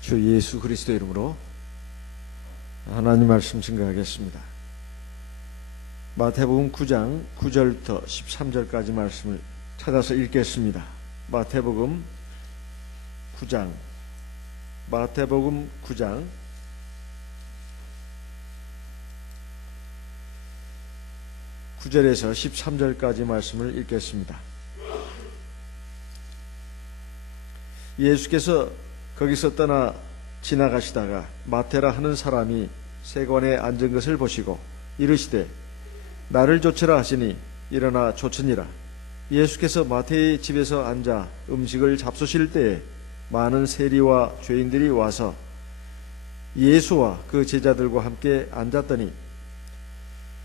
주 예수 그리스도 이름으로 하나님 말씀 증거하겠습니다. 마태복음 9장 9절부터 13절까지 말씀을 찾아서 읽겠습니다. 마태복음 9장 9절에서 13절까지 말씀을 읽겠습니다. 예수께서 거기서 떠나 지나가시다가 마태라 하는 사람이 세관에 앉은 것을 보시고 이르시되 나를 좇으라 하시니 일어나 좇으니라. 예수께서 마태의 집에서 앉아 음식을 잡수실 때에 많은 세리와 죄인들이 와서 예수와 그 제자들과 함께 앉았더니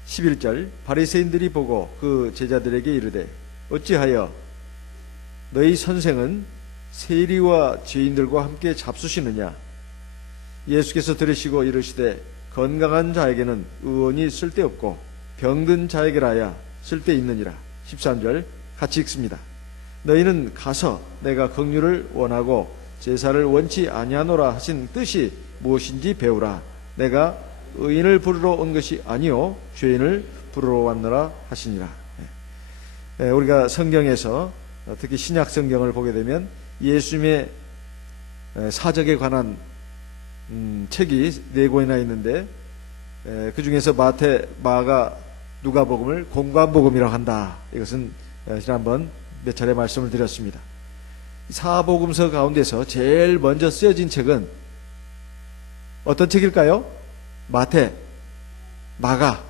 11절 바리새인들이 보고 그 제자들에게 이르되 어찌하여 너희 선생은 세리와 죄인들과 함께 잡수시느냐. 예수께서 들으시고 이르시되 건강한 자에게는 의원이 쓸데없고 병든 자에게라야 쓸데있느니라. 13절 같이 읽습니다. 너희는 가서 내가 긍휼을 원하고 제사를 원치 아니하노라 하신 뜻이 무엇인지 배우라. 내가 의인을 부르러 온 것이 아니요 죄인을 부르러 왔노라 하시니라. 우리가 성경에서 특히 신약 성경을 보게 되면 예수님의 사적에 관한 책이 4권이나 있는데 그 중에서 마태, 마가, 누가복음을 공관복음이라고 한다. 이것은 지난번 몇 차례 말씀을 드렸습니다. 사복음서 가운데서 제일 먼저 쓰여진 책은 어떤 책일까요? 마태, 마가,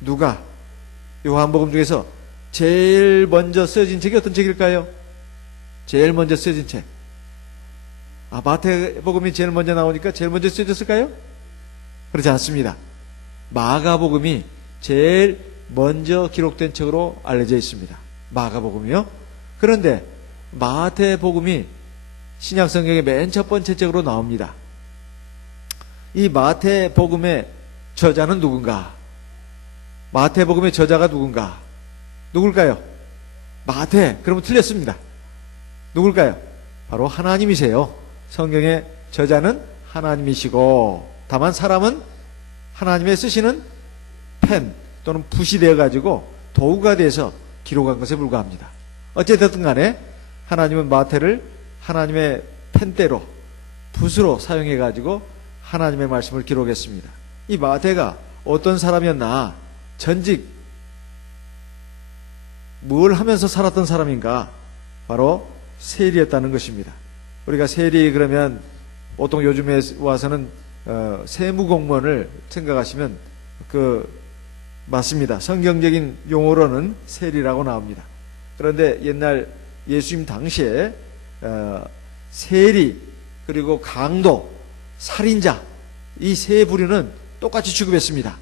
누가, 요한복음 중에서 제일 먼저 쓰여진 책이 어떤 책일까요? 제일 먼저 쓰여진 책. 마태복음이 제일 먼저 나오니까 제일 먼저 쓰여졌을까요? 그렇지 않습니다. 마가복음이 제일 먼저 기록된 책으로 알려져 있습니다. 마가복음이요. 그런데 마태복음이 신약성경의 맨 첫 번째 책으로 나옵니다. 이 마태복음의 저자는 누군가? 마태복음의 저자가 누군가? 누굴까요? 마태. 그러면 틀렸습니다. 누굴까요? 바로 하나님이세요. 성경의 저자는 하나님이시고 다만 사람은 하나님의 쓰시는 펜 또는 붓이 되어가지고 도구가 돼서 기록한 것에 불과합니다. 어쨌든 간에 하나님은 마태를 하나님의 펜대로 붓으로 사용해가지고 하나님의 말씀을 기록했습니다. 이 마태가 어떤 사람이었나? 전직 뭘 하면서 살았던 사람인가? 바로 세리였다는 것입니다. 우리가 세리 그러면 보통 요즘에 와서는 세무공무원을 생각하시면 맞습니다. 성경적인 용어로는 세리라고 나옵니다. 그런데 옛날 예수님 당시에 세리 그리고 강도, 살인자 이 세 부류는 똑같이 취급했습니다.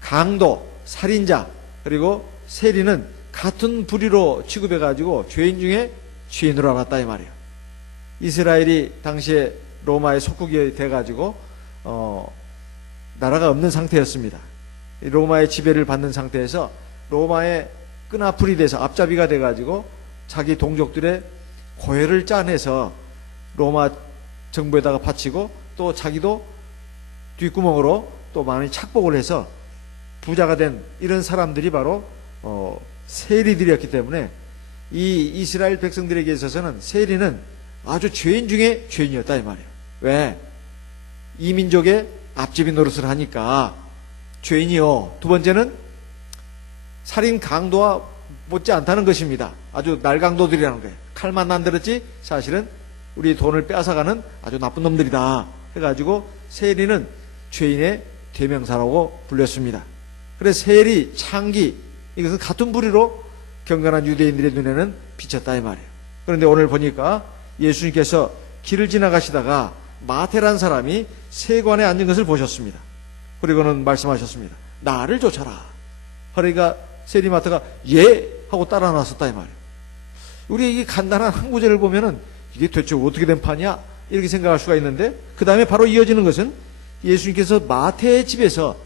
강도, 살인자 그리고 세리는 같은 부류로 취급해가지고 죄인 중에 죄인으로 알았다 이 말이에요. 이스라엘이 당시에 로마의 속국이 돼가지고 나라가 없는 상태였습니다. 로마의 지배를 받는 상태에서 로마의 끈앞풀이 돼서 앞잡이가 돼가지고 자기 동족들의 고혈을 짜내서 로마 정부에다가 바치고 또 자기도 뒷구멍으로 또 많이 착복을 해서 부자가 된 이런 사람들이 바로 세리들이었기 때문에 이 이스라엘 백성들에게 있어서는 세리는 아주 죄인 중에 죄인이었다 이 말이에요. 왜? 이 민족의 앞집이 노릇을 하니까 죄인이요. 두 번째는 살인 강도와 못지 않다는 것입니다. 아주 날강도들이라는 거예요. 칼만 만들었지 사실은 우리 돈을 빼앗아가는 아주 나쁜 놈들이다 해가지고 세리는 죄인의 대명사라고 불렸습니다. 그래서 세리, 창기 이것은 같은 부류로 경건한 유대인들의 눈에는 비쳤다 이 말이에요. 그런데 오늘 보니까 예수님께서 길을 지나가시다가 마태란 사람이 세관에 앉은 것을 보셨습니다. 그리고는 말씀하셨습니다. 나를 좇아라. 그러니까 세리마태가 예 하고 따라 나섰다 이 말이에요. 우리 이 간단한 한 구절을 보면은 이게 도대체 어떻게 된 판이야? 이렇게 생각할 수가 있는데 그 다음에 바로 이어지는 것은 예수님께서 마태의 집에서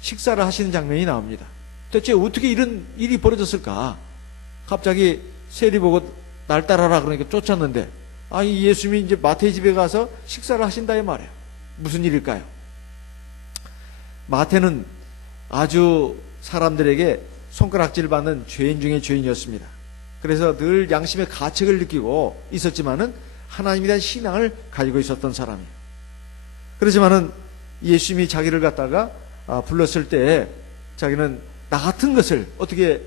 식사를 하시는 장면이 나옵니다. 대체 어떻게 이런 일이 벌어졌을까? 갑자기 세리 보고 날 따라라 그러니까 쫓았는데 아니, 예수님이 이제 마태의 집에 가서 식사를 하신다 이 말이에요. 무슨 일일까요? 마태는 아주 사람들에게 손가락질 받는 죄인 중에 죄인이었습니다. 그래서 늘 양심의 가책을 느끼고 있었지만은 하나님에 대한 신앙을 가지고 있었던 사람이에요. 그렇지만은 예수님이 자기를 갖다가 불렀을 때 자기는 나 같은 것을 어떻게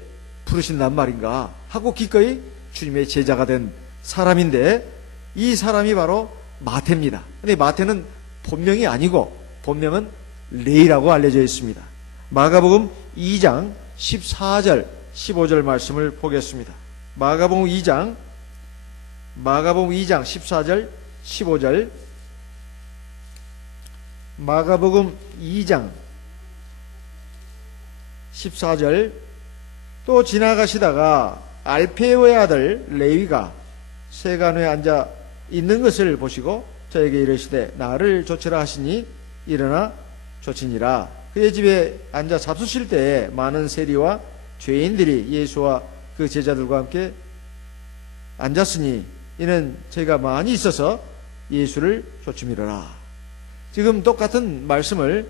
부르신단 말인가 하고 기꺼이 주님의 제자가 된 사람인데, 이 사람이 바로 마태입니다. 근데 마태는 본명이 아니고 본명은 레위라고 알려져 있습니다. 마가복음 2장 14절 15절 말씀을 보겠습니다. 마가복음 2장 14절 15절. 마가복음 2장 14절. 또 지나가시다가 알페오의 아들 레위가 세간에 앉아 있는 것을 보시고 저에게 이르시되 나를 좇으라 하시니 일어나 좇으니라. 그의 집에 앉아 잡수실 때에 많은 세리와 죄인들이 예수와 그 제자들과 함께 앉았으니 이는 저희가 많이 있어서 예수를 좇음이로라. 지금 똑같은 말씀을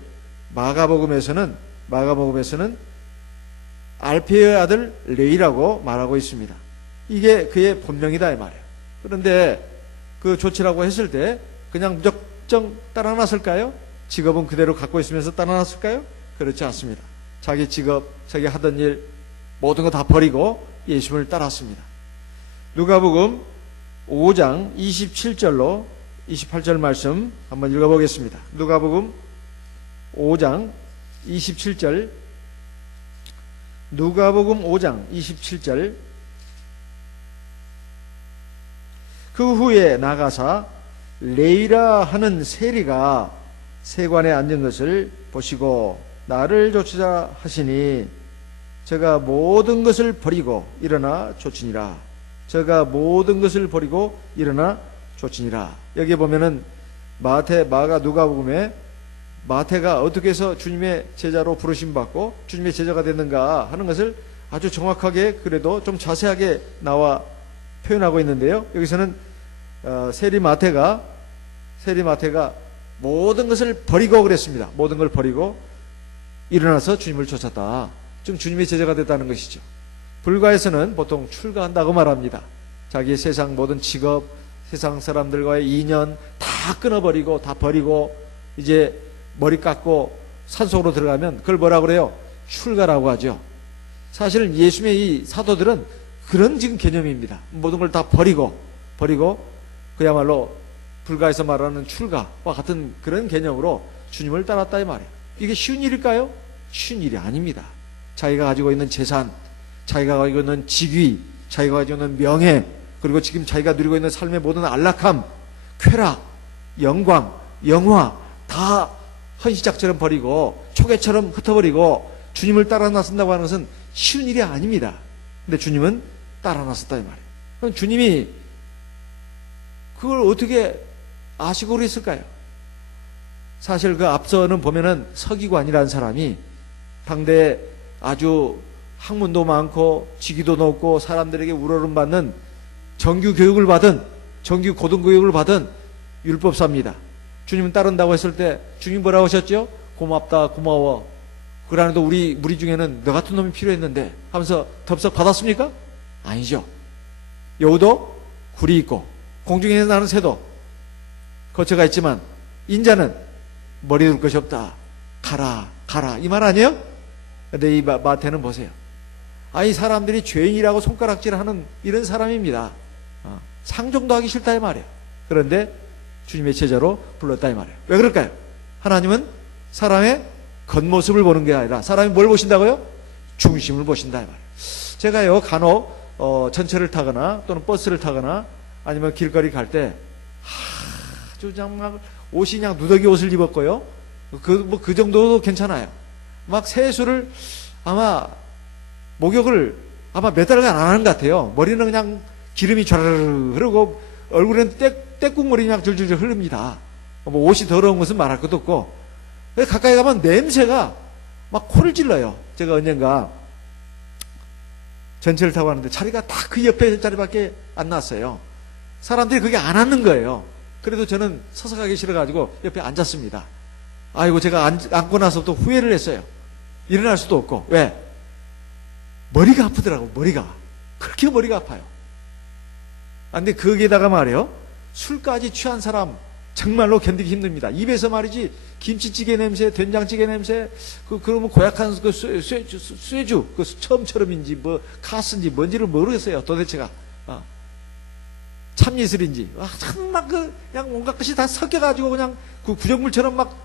마가복음에서는 알페의 아들 레위라고 말하고 있습니다. 이게 그의 본명이다 이 말이에요. 그런데 그 좇으라고 했을 때 그냥 무작정 따라 났을까요? 직업은 그대로 갖고 있으면서 따라 났을까요? 그렇지 않습니다. 자기 직업, 자기 하던 일 모든 거 다 버리고 예수님을 따랐습니다. 누가복음 5장 27절로 28절 말씀 한번 읽어보겠습니다. 누가복음 5장 27절. 누가복음 5장 27절. 그 후에 나가사 레위라 하는 세리가 세관에 앉은 것을 보시고 나를 좇으라 하시니 저가 모든 것을 버리고 일어나 좇으니라. 저가 모든 것을 버리고 일어나 좇으니라. 여기 보면은 마태, 마가, 누가복음에 마태가 어떻게 해서 주님의 제자로 부르심 받고 주님의 제자가 됐는가 하는 것을 아주 정확하게 그래도 좀 자세하게 나와 표현하고 있는데요. 여기서는 세리 마태가 모든 것을 버리고 그랬습니다. 모든 걸 버리고 일어나서 주님을 쫓았다. 좀 주님의 제자가 됐다는 것이죠. 불가에서는 보통 출가한다고 말합니다. 자기의 세상 모든 직업, 세상 사람들과의 인연 다 끊어버리고 다 버리고 이제 머리 깎고 산속으로 들어가면 그걸 뭐라고 그래요? 출가라고 하죠. 사실 예수님의 이 사도들은 그런 지금 개념입니다. 모든 걸 다 버리고 그야말로 불가에서 말하는 출가와 같은 그런 개념으로 주님을 따랐다 이 말이에요. 이게 쉬운 일일까요? 쉬운 일이 아닙니다. 자기가 가지고 있는 재산, 자기가 가지고 있는 직위, 자기가 가지고 있는 명예, 그리고 지금 자기가 누리고 있는 삶의 모든 안락함, 쾌락, 영광, 영화 다 헌시작처럼 버리고 초계처럼 흩어버리고 주님을 따라 나선다고 하는 것은 쉬운 일이 아닙니다. 근데 주님은 따라 나섰다 이 말이에요. 그럼 주님이 그걸 어떻게 아시고 그랬을까요? 사실 그 앞서는 보면은 서기관이라는 사람이 당대에 아주 학문도 많고 직위도 높고 사람들에게 우러름 받는 정규 고등교육을 받은 율법사입니다. 주님 따른다고 했을 때 주님 뭐라고 하셨죠? 고맙다, 고마워. 그러나도 우리 중에는 너 같은 놈이 필요했는데 하면서 덥석 받았습니까? 아니죠. 여우도 굴이 있고 공중에 나는 새도 거처가 있지만 인자는 머리 둘 것이 없다. 가라 이 말 아니에요? 근데 이 마태는 보세요. 이 사람들이 죄인이라고 손가락질하는 이런 사람입니다. 상종도 하기 싫다 이 말이에요. 그런데 주님의 제자로 불렀다 이 말이에요. 왜 그럴까요? 하나님은 사람의 겉모습을 보는 게 아니라 사람이 뭘 보신다고요? 중심을 보신다 이 말이에요. 제가요 간혹 전철을 타거나 또는 버스를 타거나 아니면 길거리 갈 때 아주 정말 옷이 그냥 누더기 옷을 입었고요. 그 정도도 괜찮아요. 막 세수를 아마 목욕을 아마 몇 달간 안 하는 것 같아요. 머리는 그냥 기름이 촤르르 흐르고 얼굴에는 떼국물이 그냥 줄줄 흐릅니다. 뭐 옷이 더러운 것은 말할 것도 없고 가까이 가면 냄새가 막 코를 찔러요. 제가 언젠가 전철을 타고 가는데 자리가 딱 그 옆에 자리밖에 안 났어요. 사람들이 그게 안 앉는 거예요. 그래도 저는 서서 가기 싫어가지고 옆에 앉았습니다. 아이고, 제가 앉고 나서부터 후회를 했어요. 일어날 수도 없고. 왜? 머리가 아프더라고, 머리가. 그렇게 머리가 아파요. 근데 거기에다가 말이에요, 술까지 취한 사람 정말로 견디기 힘듭니다. 입에서 말이지 김치찌개 냄새, 된장찌개 냄새, 그러면 고약한 그 쇠주, 그 처음처럼인지 뭐 가스인지 뭔지를 모르겠어요. 도대체가 참이슬인지 정말 그냥 온갖 것이 다 섞여가지고 그냥 그 구정물처럼 막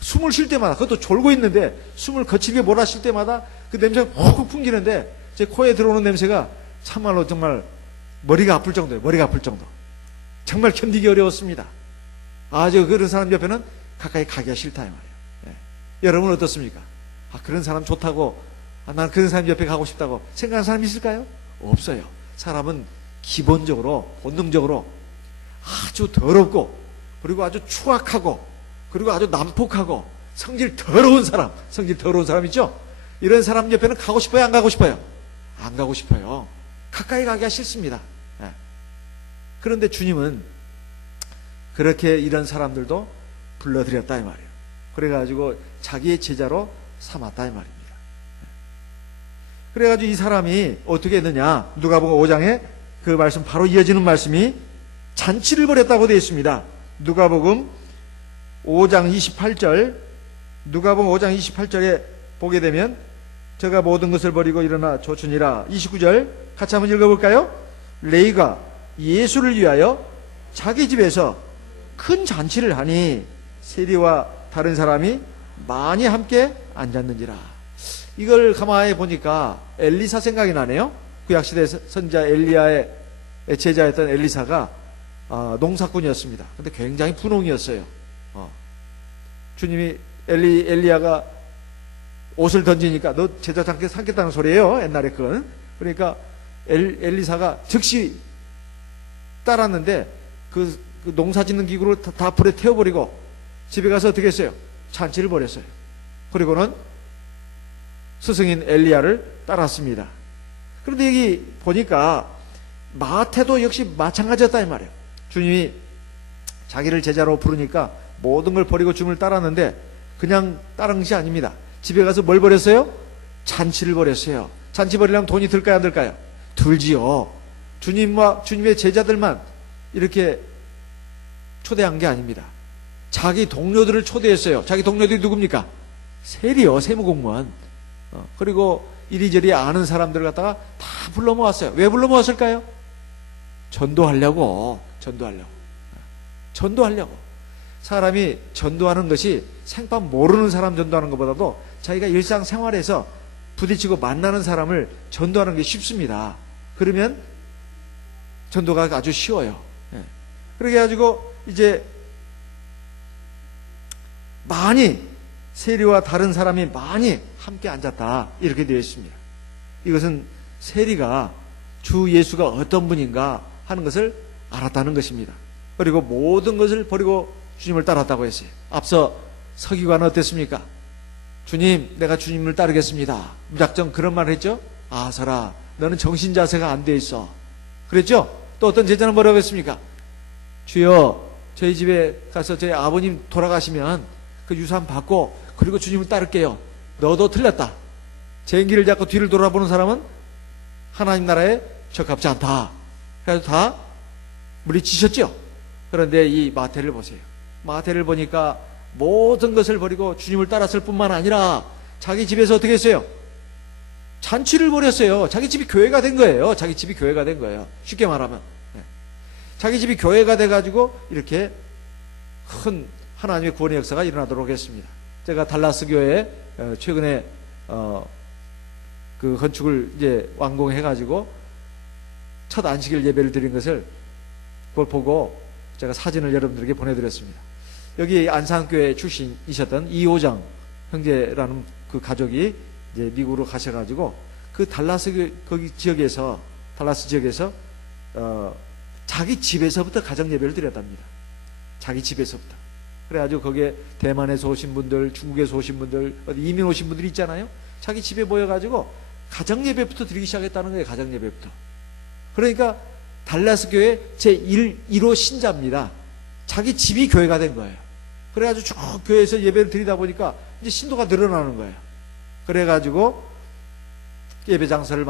숨을 쉴 때마다, 그것도 졸고 있는데 숨을 거칠게 몰아쉴 때마다 그 냄새가 훅훅 풍기는데 제 코에 들어오는 냄새가 참말로 정말 머리가 아플 정도예요. 머리가 아플 정도. 정말 견디기 어려웠습니다. 아주 그런 사람 옆에는 가까이 가기가 싫다 이 말이에요. 예. 여러분은 어떻습니까? 그런 사람 좋다고, 난 그런 사람 옆에 가고 싶다고 생각하는 사람이 있을까요? 없어요. 사람은 기본적으로 본능적으로 아주 더럽고, 그리고 아주 추악하고, 그리고 아주 난폭하고 성질 더러운 사람 있죠? 이런 사람 옆에는 가고 싶어요, 안 가고 싶어요? 안 가고 싶어요. 가까이 가기가 싫습니다. 예. 그런데 주님은 그렇게 이런 사람들도 불러들였다 이 말이에요. 그래가지고 자기의 제자로 삼았다 이 말입니다. 그래가지고 이 사람이 어떻게 했느냐, 누가복음 5장에 그 말씀 바로 이어지는 말씀이 잔치를 벌였다고 되어 있습니다. 누가복음 5장 28절, 누가복음 5장 28절에 보게 되면 저가 모든 것을 버리고 일어나 조춘이라. 29절 같이 한번 읽어볼까요? 레위가 예수를 위하여 자기 집에서 큰 잔치를 하니 세리와 다른 사람이 많이 함께 앉았는지라. 이걸 가만히 보니까 엘리사 생각이 나네요. 구약시대 선지자 엘리야의 제자였던 엘리사가 농사꾼이었습니다. 근데 굉장히 분홍이었어요. 주님이 엘리야가 옷을 던지니까 너 제자 삼겠다는 소리예요, 옛날에 그건. 그러니까 엘리사가 즉시 따랐는데 그 농사 짓는 기구를 다 불에 태워버리고 집에 가서 어떻게 했어요? 잔치를 벌였어요. 그리고는 스승인 엘리야를 따랐습니다. 그런데 여기 보니까 마태도 역시 마찬가지였다 이 말이에요. 주님이 자기를 제자로 부르니까 모든 걸 버리고 주님을 따랐는데 그냥 따른 것이 아닙니다. 집에 가서 뭘 벌였어요? 잔치를 벌였어요. 잔치 벌이려면 돈이 들까요, 안 들까요? 들지요. 주님과 주님의 제자들만 이렇게 초대한 게 아닙니다. 자기 동료들을 초대했어요. 자기 동료들이 누굽니까? 세리요, 세무공무원. 그리고 이리저리 아는 사람들을 갖다가 다 불러 모았어요. 왜 불러 모았을까요? 전도하려고. 사람이 전도하는 것이 생판 모르는 사람 전도하는 것보다도 자기가 일상생활에서 부딪히고 만나는 사람을 전도하는 게 쉽습니다. 그러면 전도가 아주 쉬워요. 그래가지고 이제 많이 세리와 다른 사람이 많이 함께 앉았다 이렇게 되어 있습니다. 이것은 세리가 주 예수가 어떤 분인가 하는 것을 알았다는 것입니다. 그리고 모든 것을 버리고 주님을 따랐다고 했어요. 앞서 서기관은 어땠습니까? 주님, 내가 주님을 따르겠습니다. 무작정 그런 말을 했죠. 아서라, 너는 정신자세가 안 돼 있어. 그랬죠? 또 어떤 제자는 뭐라고 했습니까? 주여, 저희 집에 가서 저희 아버님 돌아가시면 그 유산 받고 그리고 주님을 따를게요. 너도 틀렸다. 제 길을 잡고 뒤를 돌아보는 사람은 하나님 나라에 적합지 않다. 그래서 다 물리치셨죠. 그런데 이 마태를 보세요. 마태를 보니까 모든 것을 버리고 주님을 따랐을 뿐만 아니라 자기 집에서 어떻게 했어요? 잔치를 벌였어요. 자기 집이 교회가 된 거예요. 쉽게 말하면. 자기 집이 교회가 돼가지고 이렇게 큰 하나님의 구원의 역사가 일어나도록 했습니다. 제가 달라스 교회에 최근에 그 건축을 이제 완공해가지고 첫 안식일 예배를 드린 것을 그걸 보고 제가 사진을 여러분들에게 보내드렸습니다. 여기 안산교회 출신이셨던 이호정 형제라는 그 가족이 이제 미국으로 가셔가지고 그 달라스 거기 지역에서 자기 집에서부터 가정 예배를 드렸답니다. 자기 집에서부터. 그래가지고 거기에 대만에서 오신 분들, 중국에서 오신 분들, 어디 이민 오신 분들이 있잖아요. 자기 집에 모여가지고 가정 예배부터 드리기 시작했다는 거예요. 가정 예배부터. 그러니까 달라스 교회 제1호 신자입니다. 자기 집이 교회가 된 거예요. 그래가지고 쭉 교회에서 예배를 드리다 보니까 이제 신도가 늘어나는 거예요. 그래가지고 예배 장소를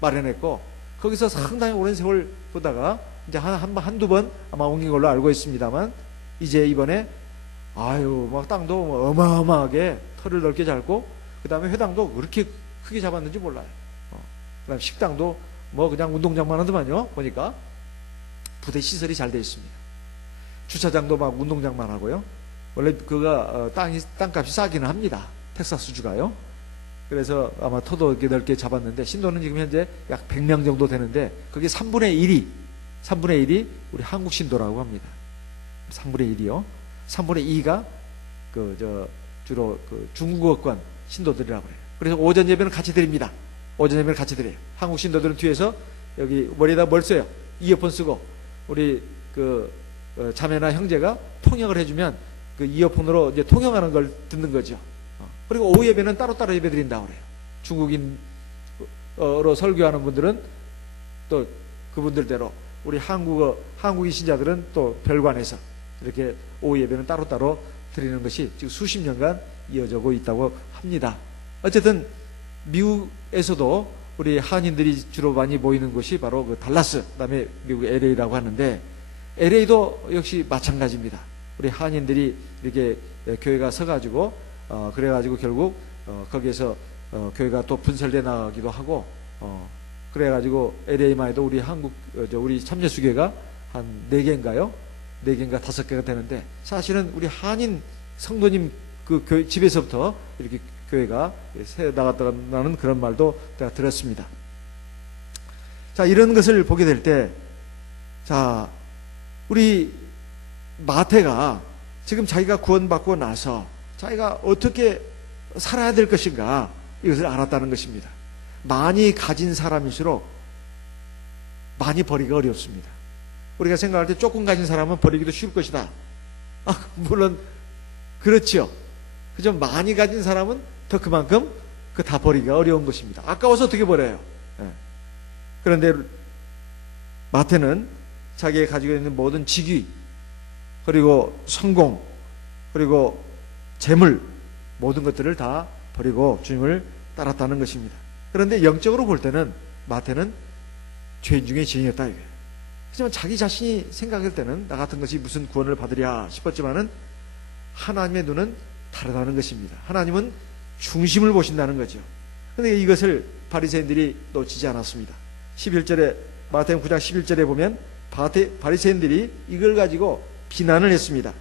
마련했고, 거기서 상당히 오랜 세월 보다가 이제 한두 번 아마 옮긴 걸로 알고 있습니다만, 이제 이번에 막 땅도 뭐 어마어마하게 털을 넓게 잡고, 그 다음에 회당도 그렇게 크게 잡았는지 몰라요. 그 다음에 식당도 뭐 그냥 운동장만 하더만요. 보니까 부대 시설이 잘 되어 있습니다. 주차장도 막 운동장만 하고요. 원래 그가 땅값이 싸기는 합니다. 텍사스주가요. 그래서 아마 터도 이렇게 넓게 잡았는데, 신도는 지금 현재 약 100명 정도 되는데, 그게 3분의 1이 우리 한국 신도라고 합니다. 3분의 1이요. 3분의 2가 주로 중국어권 신도들이라고 해요. 그래서 오전 예배는 같이 드립니다. 오전 예배를 같이 드려요. 한국 신도들은 뒤에서 여기 머리에다 뭘 써요? 이어폰 쓰고, 우리 자매나 형제가 통역을 해주면 그 이어폰으로 이제 통역하는 걸 듣는 거죠. 그리고 오후 예배는 따로따로 예배 드린다고 그래요. 중국인으로 설교하는 분들은 또 그분들대로, 우리 한국인 신자들은 또 별관해서 이렇게 오후 예배는 따로따로 드리는 것이 지금 수십 년간 이어지고 있다고 합니다. 어쨌든 미국에서도 우리 한인들이 주로 많이 모이는 곳이 바로 그 달라스, 그다음에 미국 LA라고 하는데, LA도 역시 마찬가지입니다. 우리 한인들이 이렇게 교회가 서가지고 그래가지고 결국 거기에서 교회가 또 분설돼 나가기도 하고, 그래가지고 LA만 해도 우리 우리 참예수교회가 한 4개인가요? 4개인가 5개가 되는데, 사실은 우리 한인 성도님 집에서부터 이렇게 교회가 새 나갔다는 그런 말도 제가 들었습니다. 자, 이런 것을 보게 될 때, 자, 우리 마태가 지금 자기가 구원받고 나서 자기가 어떻게 살아야 될 것인가, 이것을 알았다는 것입니다. 많이 가진 사람일수록 많이 버리기가 어렵습니다. 우리가 생각할 때 조금 가진 사람은 버리기도 쉬울 것이다. 물론 그렇지요. 그저 많이 가진 사람은 더 그만큼 다 버리기가 어려운 것입니다. 아까워서 어떻게 버려요? 그런데 마태는 자기가 가지고 있는 모든 직위, 그리고 성공, 그리고 재물, 모든 것들을 다 버리고 주님을 따랐다는 것입니다. 그런데 영적으로 볼 때는 마태는 죄인 중에 죄인이었다 이거예요. 하지만 자기 자신이 생각할 때는 나 같은 것이 무슨 구원을 받으랴 싶었지만은, 하나님의 눈은 다르다는 것입니다. 하나님은 중심을 보신다는 거죠. 그런데 이것을 바리새인들이 놓치지 않았습니다. 11절에, 마태복음 9장 11절에 보면 바리새인들이 이걸 가지고 비난을 했습니다.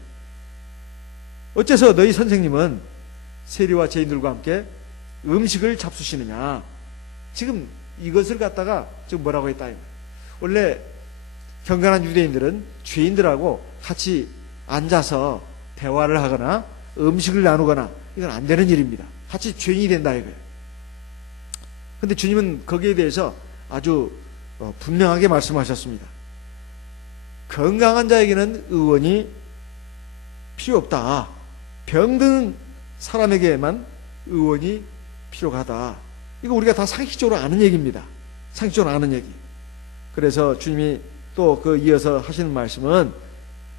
어째서 너희 선생님은 세리와 죄인들과 함께 음식을 잡수시느냐. 지금 이것을 갖다가 지금 뭐라고 했다. 원래 경건한 유대인들은 죄인들하고 같이 앉아서 대화를 하거나 음식을 나누거나 이건 안 되는 일입니다. 같이 죄인이 된다 이거예요. 근데 주님은 거기에 대해서 아주 분명하게 말씀하셨습니다. 건강한 자에게는 의원이 필요 없다. 병든 사람에게만 의원이 필요하다. 이거 우리가 다 상식적으로 아는 얘기입니다. 상식적으로 아는 얘기. 그래서 주님이 또 이어서 하시는 말씀은,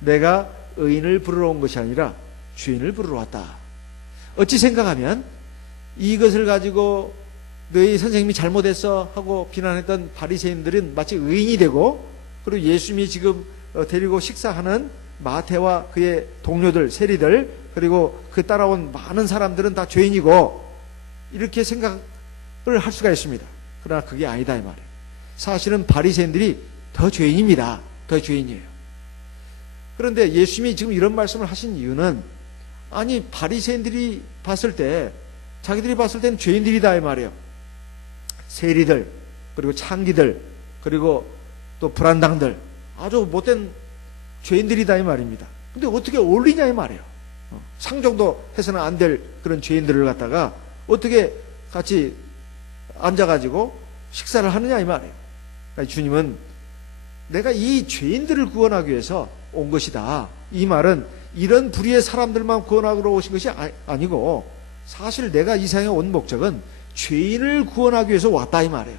내가 의인을 부르러 온 것이 아니라 죄인을 부르러 왔다. 어찌 생각하면 이것을 가지고 너희 선생님이 잘못했어 하고 비난했던 바리새인들은 마치 의인이 되고, 그리고 예수님이 지금 데리고 식사하는 마태와 그의 동료들, 세리들, 그리고 그 따라온 많은 사람들은 다 죄인이고, 이렇게 생각을 할 수가 있습니다. 그러나 그게 아니다 이 말이에요. 사실은 바리새인들이 더 죄인입니다. 더 죄인이에요. 그런데 예수님이 지금 이런 말씀을 하신 이유는, 아니 바리새인들이 봤을 때, 자기들이 봤을 때는 죄인들이다 이 말이에요. 세리들, 그리고 창기들, 그리고 또 불안당들, 아주 못된 죄인들이다 이 말입니다. 근데 어떻게 어울리냐 이 말이에요. 상종도 해서는 안 될 그런 죄인들을 갖다가 어떻게 같이 앉아가지고 식사를 하느냐 이 말이에요. 그러니까 주님은 내가 이 죄인들을 구원하기 위해서 온 것이다. 이 말은 이런 불의의 사람들만 구원하러 오신 것이 아니고, 사실 내가 이 세상에 온 목적은 죄인을 구원하기 위해서 왔다 이 말이에요.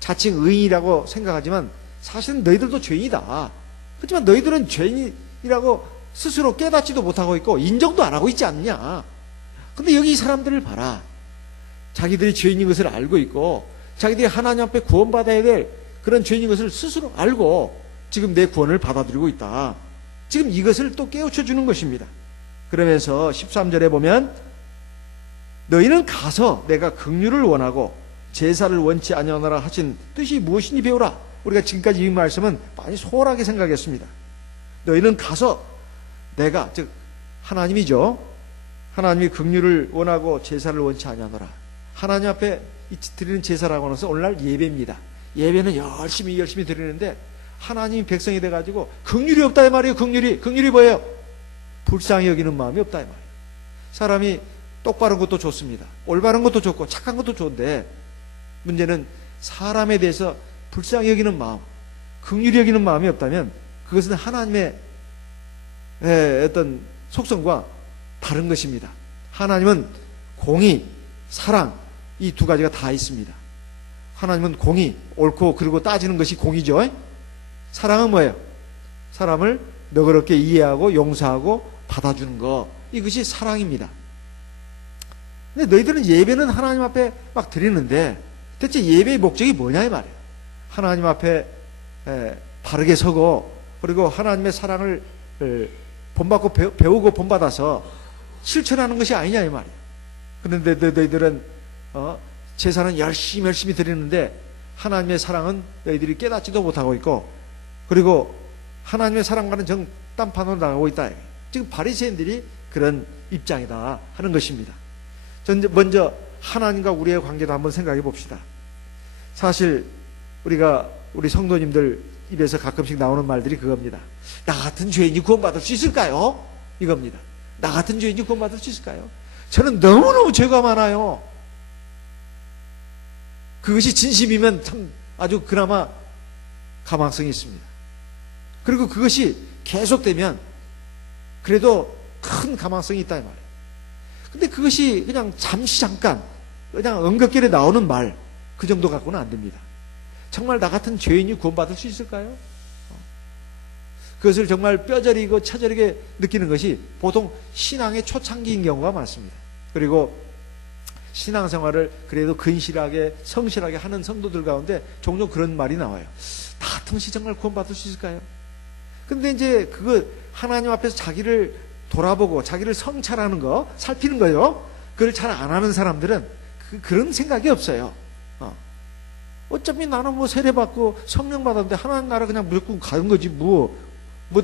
자칭 의인이라고 생각하지만 사실은 너희들도 죄인이다. 그렇지만 너희들은 죄인이라고 스스로 깨닫지도 못하고 있고 인정도 안 하고 있지 않냐. 근데 여기 이 사람들을 봐라. 자기들이 죄인인 것을 알고 있고 자기들이 하나님 앞에 구원받아야 될 그런 죄인인 것을 스스로 알고 지금 내 구원을 받아들이고 있다. 지금 이것을 또 깨우쳐 주는 것입니다. 그러면서 13절에 보면 너희는 가서 내가 긍휼을 원하고 제사를 원치 아니하노라 하신 뜻이 무엇이니 배우라. 우리가 지금까지 이 말씀은 많이 소홀하게 생각했습니다. 너희는 가서 내가, 즉 하나님이죠. 하나님이 긍휼을 원하고 제사를 원치 아니하노라. 하나님 앞에 드리는 제사라고 하는 것은 오늘날 예배입니다. 예배는 열심히 드리는데 하나님이 백성이 돼가지고 긍휼이 없다 이 말이에요. 긍휼이 뭐예요? 불쌍히 여기는 마음이 없다 이 말이에요. 사람이 똑바른 것도 좋습니다. 올바른 것도 좋고 착한 것도 좋은데 문제는 사람에 대해서 불쌍히 여기는 마음, 긍휼히 여기는 마음이 없다면 그것은 하나님의 어떤 속성과 다른 것입니다. 하나님은 공의, 사랑, 이 두 가지가 다 있습니다. 하나님은 공의, 옳고 그르고 따지는 것이 공의죠. 사랑은 뭐예요? 사람을 너그럽게 이해하고 용서하고 받아주는 것, 이것이 사랑입니다. 근데 너희들은 예배는 하나님 앞에 막 드리는데 대체 예배의 목적이 뭐냐 이 말이에요. 하나님 앞에 바르게 서고 그리고 하나님의 사랑을 본받고 배우고 본받아서 실천하는 것이 아니냐 이 말이에요. 그런데 너희들은 제사는 열심히 드리는데 하나님의 사랑은 너희들이 깨닫지도 못하고 있고 그리고 하나님의 사랑과는 정딴판으로 나가고 있다. 지금 바리새인들이 그런 입장이다 하는 것입니다. 먼저 하나님과 우리의 관계도 한번 생각해 봅시다. 사실 우리 성도님들 입에서 가끔씩 나오는 말들이 그겁니다. 나 같은 죄인이 구원받을 수 있을까요? 이겁니다. 나 같은 죄인이 구원받을 수 있을까요? 저는 너무너무 죄가 많아요. 그것이 진심이면 참 아주 그나마 가망성이 있습니다. 그리고 그것이 계속되면 그래도 큰 가망성이 있다 이 말이에요. 근데 그것이 그냥 잠깐 그냥 언급결에 나오는 말, 그 정도 갖고는 안 됩니다. 정말 나 같은 죄인이 구원받을 수 있을까요? 그것을 정말 뼈저리고 처저리게 느끼는 것이 보통 신앙의 초창기인 경우가 많습니다. 그리고 신앙생활을 그래도 근실하게 성실하게 하는 성도들 가운데 종종 그런 말이 나와요. 나 같은 것이 정말 구원받을 수 있을까요? 근데 이제 그거 하나님 앞에서 자기를 돌아보고 자기를 성찰하는 거, 살피는 거요. 그걸 잘 안 하는 사람들은 그런 생각이 없어요. 어차피 나는 뭐 세례받고 성령 받았는데 하나님 나라 그냥 무조건 가는 거지 뭐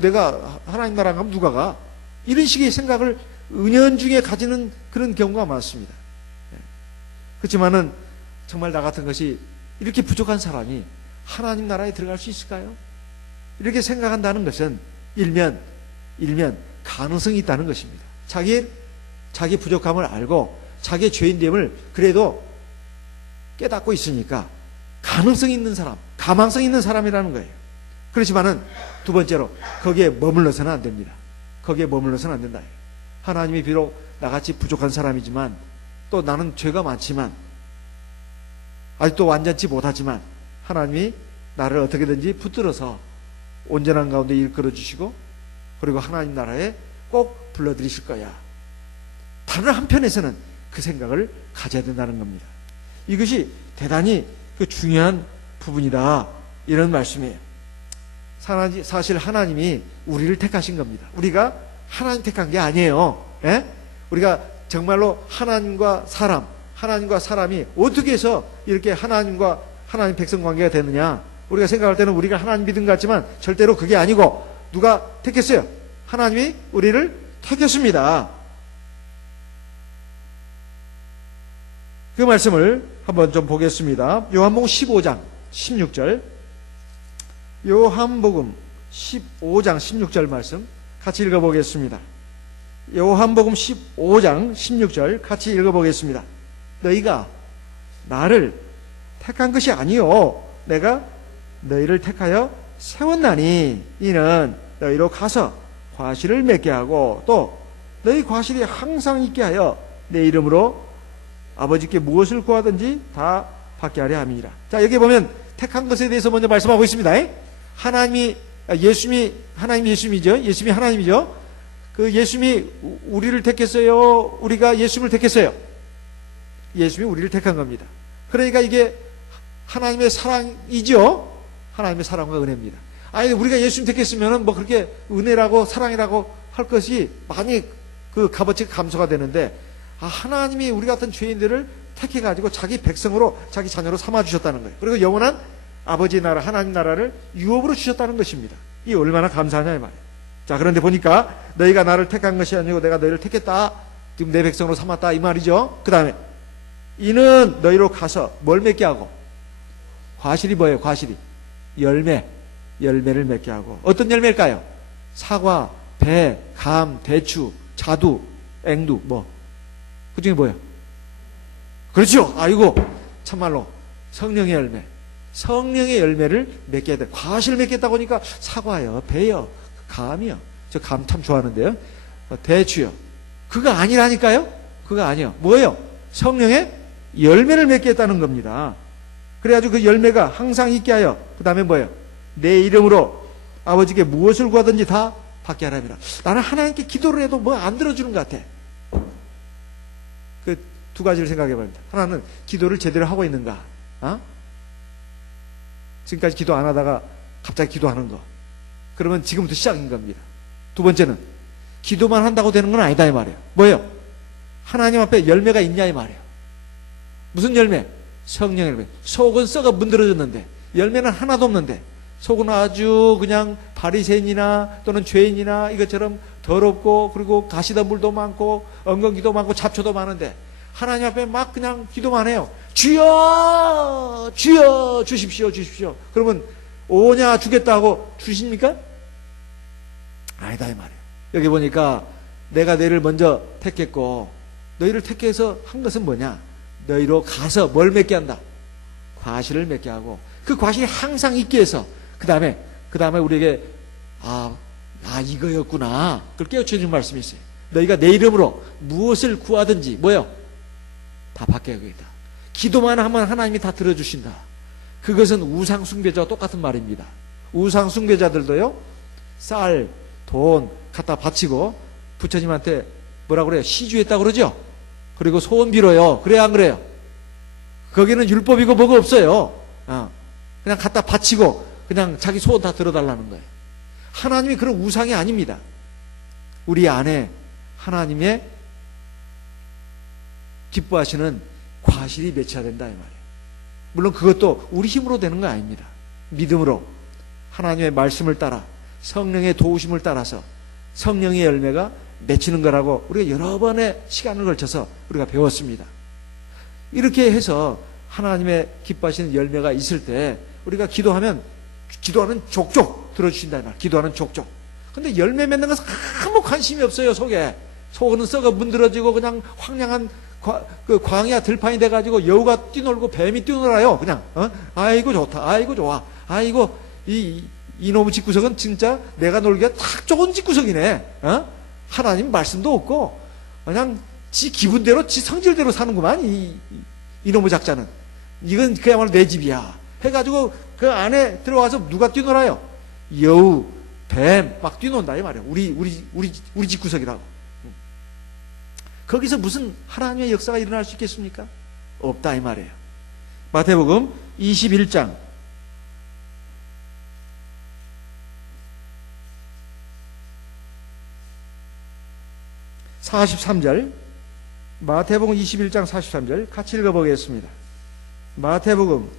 내가 하나님 나라 가면 누가 가? 이런 식의 생각을 은연중에 가지는 그런 경우가 많습니다. 그렇지만은 정말 나 같은 것이 이렇게 부족한 사람이 하나님 나라에 들어갈 수 있을까요? 이렇게 생각한다는 것은 일면 가능성이 있다는 것입니다. 자기 부족함을 알고 자기의 죄인됨을 그래도 깨닫고 있으니까 가능성 있는 사람, 가망성 있는 사람이라는 거예요. 그렇지만은 두 번째로 거기에 머물러서는 안 됩니다. 거기에 머물러서는 안 된다. 하나님이 비록 나같이 부족한 사람이지만 또 나는 죄가 많지만 아직도 완전치 못하지만 하나님이 나를 어떻게든지 붙들어서 온전한 가운데 이끌어 주시고 그리고 하나님 나라에 꼭 불러들이실 거야. 다른 한편에서는 그 생각을 가져야 된다는 겁니다. 이것이 대단히 중요한 부분이다 이런 말씀이에요. 사실 하나님이 우리를 택하신 겁니다. 우리가 하나님 택한 게 아니에요. 예? 우리가 정말로 하나님과 사람이 어떻게 해서 이렇게 하나님과 하나님 백성 관계가 되느냐. 우리가 생각할 때는 우리가 하나님 믿은 것 같지만 절대로 그게 아니고 누가 택했어요? 하나님이 우리를 택했습니다. 그 말씀을 한번 좀 보겠습니다. 요한복음 15장 16절. 요한복음 15장 16절 말씀 같이 읽어보겠습니다. 요한복음 15장 16절 같이 읽어보겠습니다. 너희가 나를 택한 것이 아니요 내가 너희를 택하여 세웠나니 이는 너희로 가서 과실을 맺게 하고 또 너희 과실이 항상 있게 하여 내 이름으로 아버지께 무엇을 구하든지 다 받게 하려 함이니라. 자, 여기 보면 택한 것에 대해서 먼저 말씀하고 있습니다. 하나님이 예수님이죠. 예수님이 하나님이죠. 그 예수님이 우리를 택했어요? 우리가 예수님을 택했어요? 예수님이 우리를 택한 겁니다. 그러니까 이게 하나님의 사랑이죠. 하나님의 사랑과 은혜입니다. 아니 우리가 예수님 택했으면은 뭐 그렇게 은혜라고 사랑이라고 할 것이 많이 그 값어치가 감소가 되는데, 하나님이 우리 같은 죄인들을 택해가지고 자기 백성으로 자기 자녀로 삼아주셨다는 거예요. 그리고 영원한 아버지 나라 하나님 나라를 유업으로 주셨다는 것입니다. 이 얼마나 감사하냐 이 말이에요. 자, 그런데 보니까 너희가 나를 택한 것이 아니고 내가 너희를 택했다, 지금 내 백성으로 삼았다 이 말이죠. 그 다음에 이는 너희로 가서 뭘 맺게 하고, 과실이 뭐예요? 과실이 열매를 맺게 하고. 어떤 열매일까요? 사과, 배, 감, 대추, 자두, 앵두, 그 중에 뭐예요? 그렇죠. 아이고 참말로 성령의 열매, 성령의 열매를 맺게 돼. 과실을 맺겠다고 하니까 사과요, 배요, 감이요. 저 감 참 좋아하는데요. 대추요. 그거 아니라니까요. 그거 아니요. 뭐예요? 성령의 열매를 맺겠다는 겁니다. 그래가지고 그 열매가 항상 있게 하여, 그 다음에 뭐예요? 내 이름으로 아버지께 무엇을 구하든지 다 받게 하라니라. 나는 하나님께 기도를 해도 뭐 안 들어주는 것 같아. 그 두 가지를 생각해 봅니다. 하나는 기도를 제대로 하고 있는가? 지금까지 기도 안 하다가 갑자기 기도하는 거. 그러면 지금부터 시작인 겁니다. 두 번째는 기도만 한다고 되는 건 아니다 이 말이에요. 뭐예요? 하나님 앞에 열매가 있냐 이 말이에요. 무슨 열매? 성령의 열매. 속은 썩어 문드러졌는데 열매는 하나도 없는데, 속은 아주 그냥 바리새인이나 또는 죄인이나 이것처럼 더럽고, 그리고 가시덤불도 많고 엉겅기도 많고 잡초도 많은데 하나님 앞에 막 그냥 기도만 해요. 주여 주여 주십시오 주십시오. 그러면 오냐 주겠다 하고 주십니까? 아니다 이 말이에요. 여기 보니까 내가 너희를 먼저 택했고, 너희를 택해서 한 것은 뭐냐? 너희로 가서 뭘 맺게 한다? 과실을 맺게 하고, 그 과실이 항상 있게 해서 그 다음에 우리에게 이거였구나, 그걸 깨우쳐 주는 말씀이 있어요. 너희가 내 이름으로 무엇을 구하든지 뭐요? 다 받게 하겠다. 기도만 하면 하나님이 다 들어주신다. 그것은 우상 숭배자와 똑같은 말입니다. 우상 숭배자들도요, 쌀, 돈 갖다 바치고 부처님한테 뭐라고 그래요? 시주했다고 그러죠. 그리고 소원 빌어요. 그래요 안 그래요? 거기는 율법이고 뭐가 없어요. 그냥 갖다 바치고 그냥 자기 소원 다 들어달라는 거예요. 하나님이 그런 우상이 아닙니다. 우리 안에 하나님의 기뻐하시는 과실이 맺혀야 된다 이 말이에요. 물론 그것도 우리 힘으로 되는 거 아닙니다. 믿음으로 하나님의 말씀을 따라 성령의 도우심을 따라서 성령의 열매가 맺히는 거라고 우리가 여러 번의 시간을 걸쳐서 우리가 배웠습니다. 이렇게 해서 하나님의 기뻐하시는 열매가 있을 때 우리가 기도하면 기도하는 족족 들어주신다 이 말. 기도하는 족족. 근데 열매 맺는 것은 아무 관심이 없어요. 속은 썩어 문드러지고 그냥 황량한 그 광야 들판이 돼가지고 여우가 뛰놀고 뱀이 뛰놀아요. 그냥 아이고 좋다, 아이고 좋아, 아이고 이놈의 집구석은 진짜 내가 놀기가 딱 좋은 집구석이네. 하나님 말씀도 없고 그냥 지 기분대로 지 성질대로 사는구만 이놈의 작자는. 이건 그야말로 내 집이야 해가지고 그 안에 들어가서 누가 뛰놀아요? 여우, 뱀 막 뛰논다 이 말이에요. 우리 집구석이라고. 거기서 무슨 하나님의 역사가 일어날 수 있겠습니까? 없다 이 말이에요. 마태복음 21장 43절, 마태복음 21장 43절 같이 읽어보겠습니다. 마태복음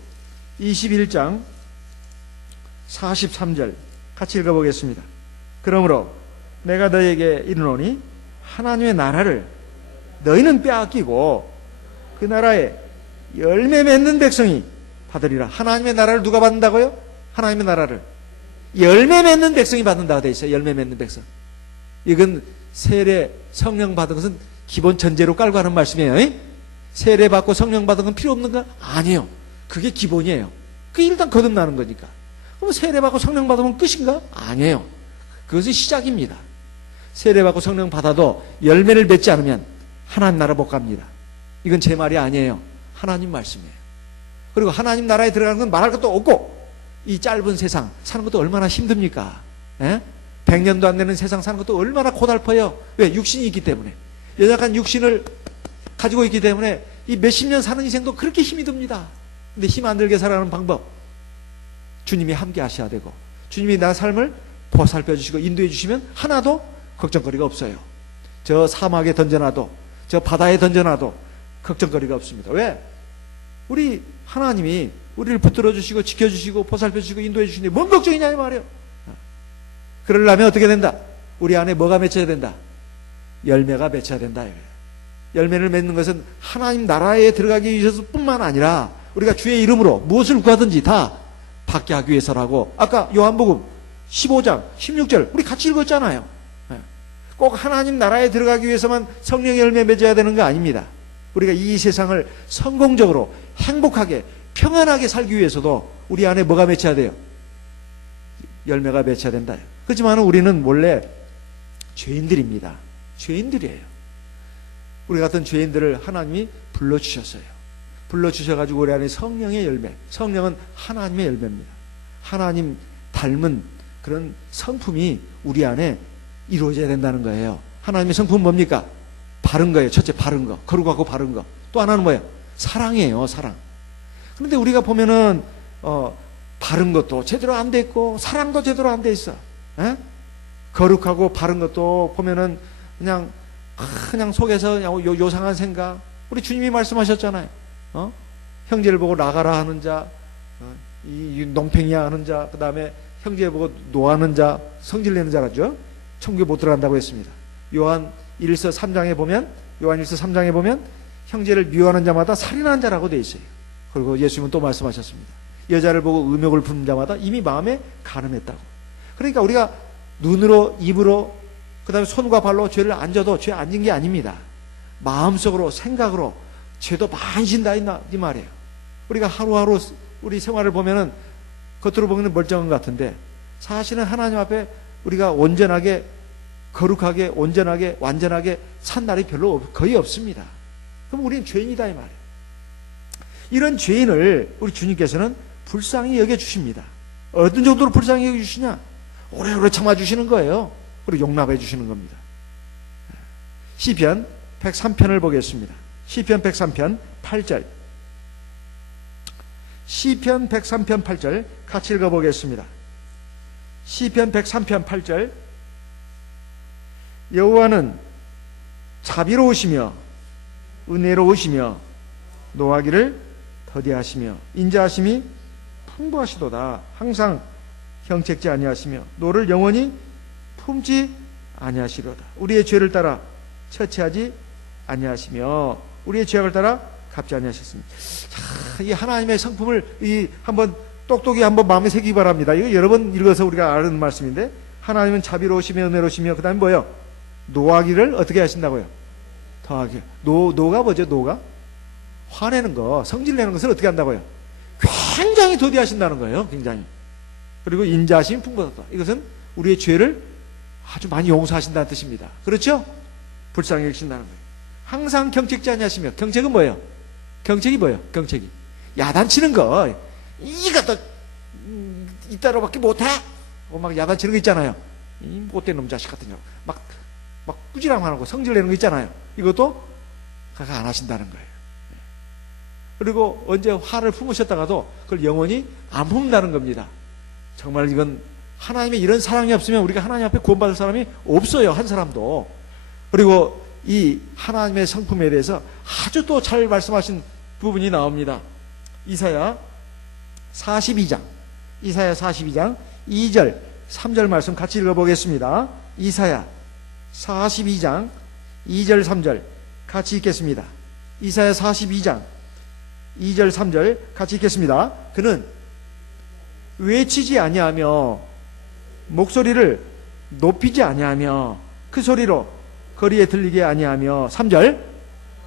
21장 43절 같이 읽어보겠습니다. 그러므로 내가 너희에게 이르노니 하나님의 나라를 너희는 빼앗기고 그 나라에 열매 맺는 백성이 받으리라. 하나님의 나라를 누가 받는다고요? 하나님의 나라를 열매 맺는 백성이 받는다고 되어 있어요. 열매 맺는 백성. 이건 세례 성령 받은 것은 기본 전제로 깔고 하는 말씀이에요. 세례 받고 성령 받은 건 필요 없는가? 아니에요. 그게 기본이에요. 그게 일단 거듭나는 거니까. 그럼 세례 받고 성령 받으면 끝인가? 아니에요. 그것은 시작입니다. 세례 받고 성령 받아도 열매를 맺지 않으면 하나님 나라 못 갑니다. 이건 제 말이 아니에요. 하나님 말씀이에요. 그리고 하나님 나라에 들어가는 건 말할 것도 없고 이 짧은 세상 사는 것도 얼마나 힘듭니까? 예? 100년도 안 되는 세상 사는 것도 얼마나 고달퍼요. 왜? 육신이 있기 때문에. 연약한 육신을 가지고 있기 때문에 이 몇십 년 사는 인생도 그렇게 힘이 듭니다. 근데 힘 안 들게 살아가는 방법, 주님이 함께 하셔야 되고, 주님이 나 삶을 보살펴 주시고 인도해 주시면 하나도 걱정거리가 없어요. 저 사막에 던져놔도, 저 바다에 던져놔도 걱정거리가 없습니다. 왜? 우리 하나님이 우리를 붙들어 주시고 지켜주시고 보살펴 주시고 인도해 주시는데 뭔 걱정이냐 이 말이에요. 그러려면 어떻게 된다? 우리 안에 뭐가 맺혀야 된다? 열매가 맺혀야 된다. 열매를 맺는 것은 하나님 나라에 들어가기 위해서 뿐만 아니라 우리가 주의 이름으로 무엇을 구하든지 다 받게 하기 위해서라고, 아까 요한복음 15장 16절 우리 같이 읽었잖아요. 꼭 하나님 나라에 들어가기 위해서만 성령의 열매 맺어야 되는 거 아닙니다. 우리가 이 세상을 성공적으로 행복하게 평안하게 살기 위해서도 우리 안에 뭐가 맺혀야 돼요? 열매가 맺혀야 된다. 그렇지만 우리는 원래 죄인들입니다. 죄인들이에요. 우리 같은 죄인들을 하나님이 불러주셨어요. 불러주셔가지고 우리 안에 성령의 열매, 성령은 하나님의 열매입니다. 하나님 닮은 그런 성품이 우리 안에 이루어져야 된다는 거예요. 하나님의 성품은 뭡니까? 바른 거예요. 첫째, 바른 거. 거룩하고 바른 거. 또 하나는 뭐예요? 사랑이에요. 사랑. 그런데 우리가 보면은 바른 것도 제대로 안 돼 있고 사랑도 제대로 안 돼 있어. 에? 거룩하고 바른 것도 보면은 그냥 속에서 그냥 요상한 생각. 우리 주님이 말씀하셨잖아요. 형제를 보고 나가라 하는 자, 이 농팽이야 하는 자, 그 다음에 형제 보고 노하는 자, 성질내는 자라죠. 천국에 못 들어간다고 했습니다. 요한 1서 3장에 보면 형제를 미워하는 자마다 살인하는 자라고 되어 있어요. 그리고 예수님은 또 말씀하셨습니다. 여자를 보고 음욕을 부는 자마다 이미 마음에 간음했다고. 그러니까 우리가 눈으로 입으로 그 다음에 손과 발로 죄를 안 져도 죄 안 진 게 아닙니다. 마음속으로 생각으로 죄도 많이 진다 이 말이에요. 우리가 하루하루 우리 생활을 보면은 겉으로 보기는 멀쩡한 것 같은데 사실은 하나님 앞에 우리가 온전하게 거룩하게 온전하게 완전하게 산 날이 거의 없습니다. 그럼 우리는 죄인이다 이 말이에요. 이런 죄인을 우리 주님께서는 불쌍히 여겨주십니다. 어떤 정도로 불쌍히 여겨주시냐? 오래오래 참아주시는 거예요. 그리고 용납해 주시는 겁니다. 시편 103편을 보겠습니다. 시편 103편 8절. 시편 103편 8절 같이 읽어보겠습니다. 시편 103편 8절. 여호와는 자비로우시며 은혜로우시며 노하기를 더디하시며 인자하심이 풍부하시도다. 항상 형책지 아니하시며 노를 영원히 품지 아니하시로다. 우리의 죄를 따라 처치하지 아니하시며 우리의 죄악을 따라 갚지 아니하셨습니다. 자, 이 하나님의 성품을 한번 똑똑히 한번 마음에 새기기 바랍니다. 이거 여러 번 읽어서 우리가 아는 말씀인데, 하나님은 자비로우시며 은혜로우시며 그 다음에 뭐예요? 노하기를 어떻게 하신다고요? 더하기. 노가 뭐죠? 노가? 화내는 거, 성질내는 것을 어떻게 한다고요? 굉장히 더디하신다는 거예요. 굉장히. 그리고 인자하심이 풍부하다. 이것은 우리의 죄를 아주 많이 용서하신다는 뜻입니다. 그렇죠? 불쌍히 여기신다는 거예요. 항상 경책지 아니하시며. 경책은 뭐예요? 경책이 뭐예요? 경책이 야단치는 거. 이것도 이따로밖에 못해? 막 야단치는 거 있잖아요. 이 못된 놈 자식 같은 거. 막 꾸지람하는 거, 성질내는 거 있잖아요. 이것도 안 하신다는 거예요. 그리고 언제 화를 품으셨다가도 그걸 영원히 안 품는다는 겁니다. 정말 이건 하나님의 이런 사랑이 없으면 우리가 하나님 앞에 구원받을 사람이 없어요. 한 사람도. 그리고 이 하나님의 성품에 대해서 아주 또 잘 말씀하신 부분이 나옵니다. 이사야 42장 2절 3절 말씀 같이 읽어보겠습니다. 이사야 42장 2절 3절 같이 읽겠습니다. 이사야 42장 2절 3절 같이 읽겠습니다. 그는 외치지 아니하며 목소리를 높이지 아니하며 그 소리로 거리에 들리게 아니하며 3절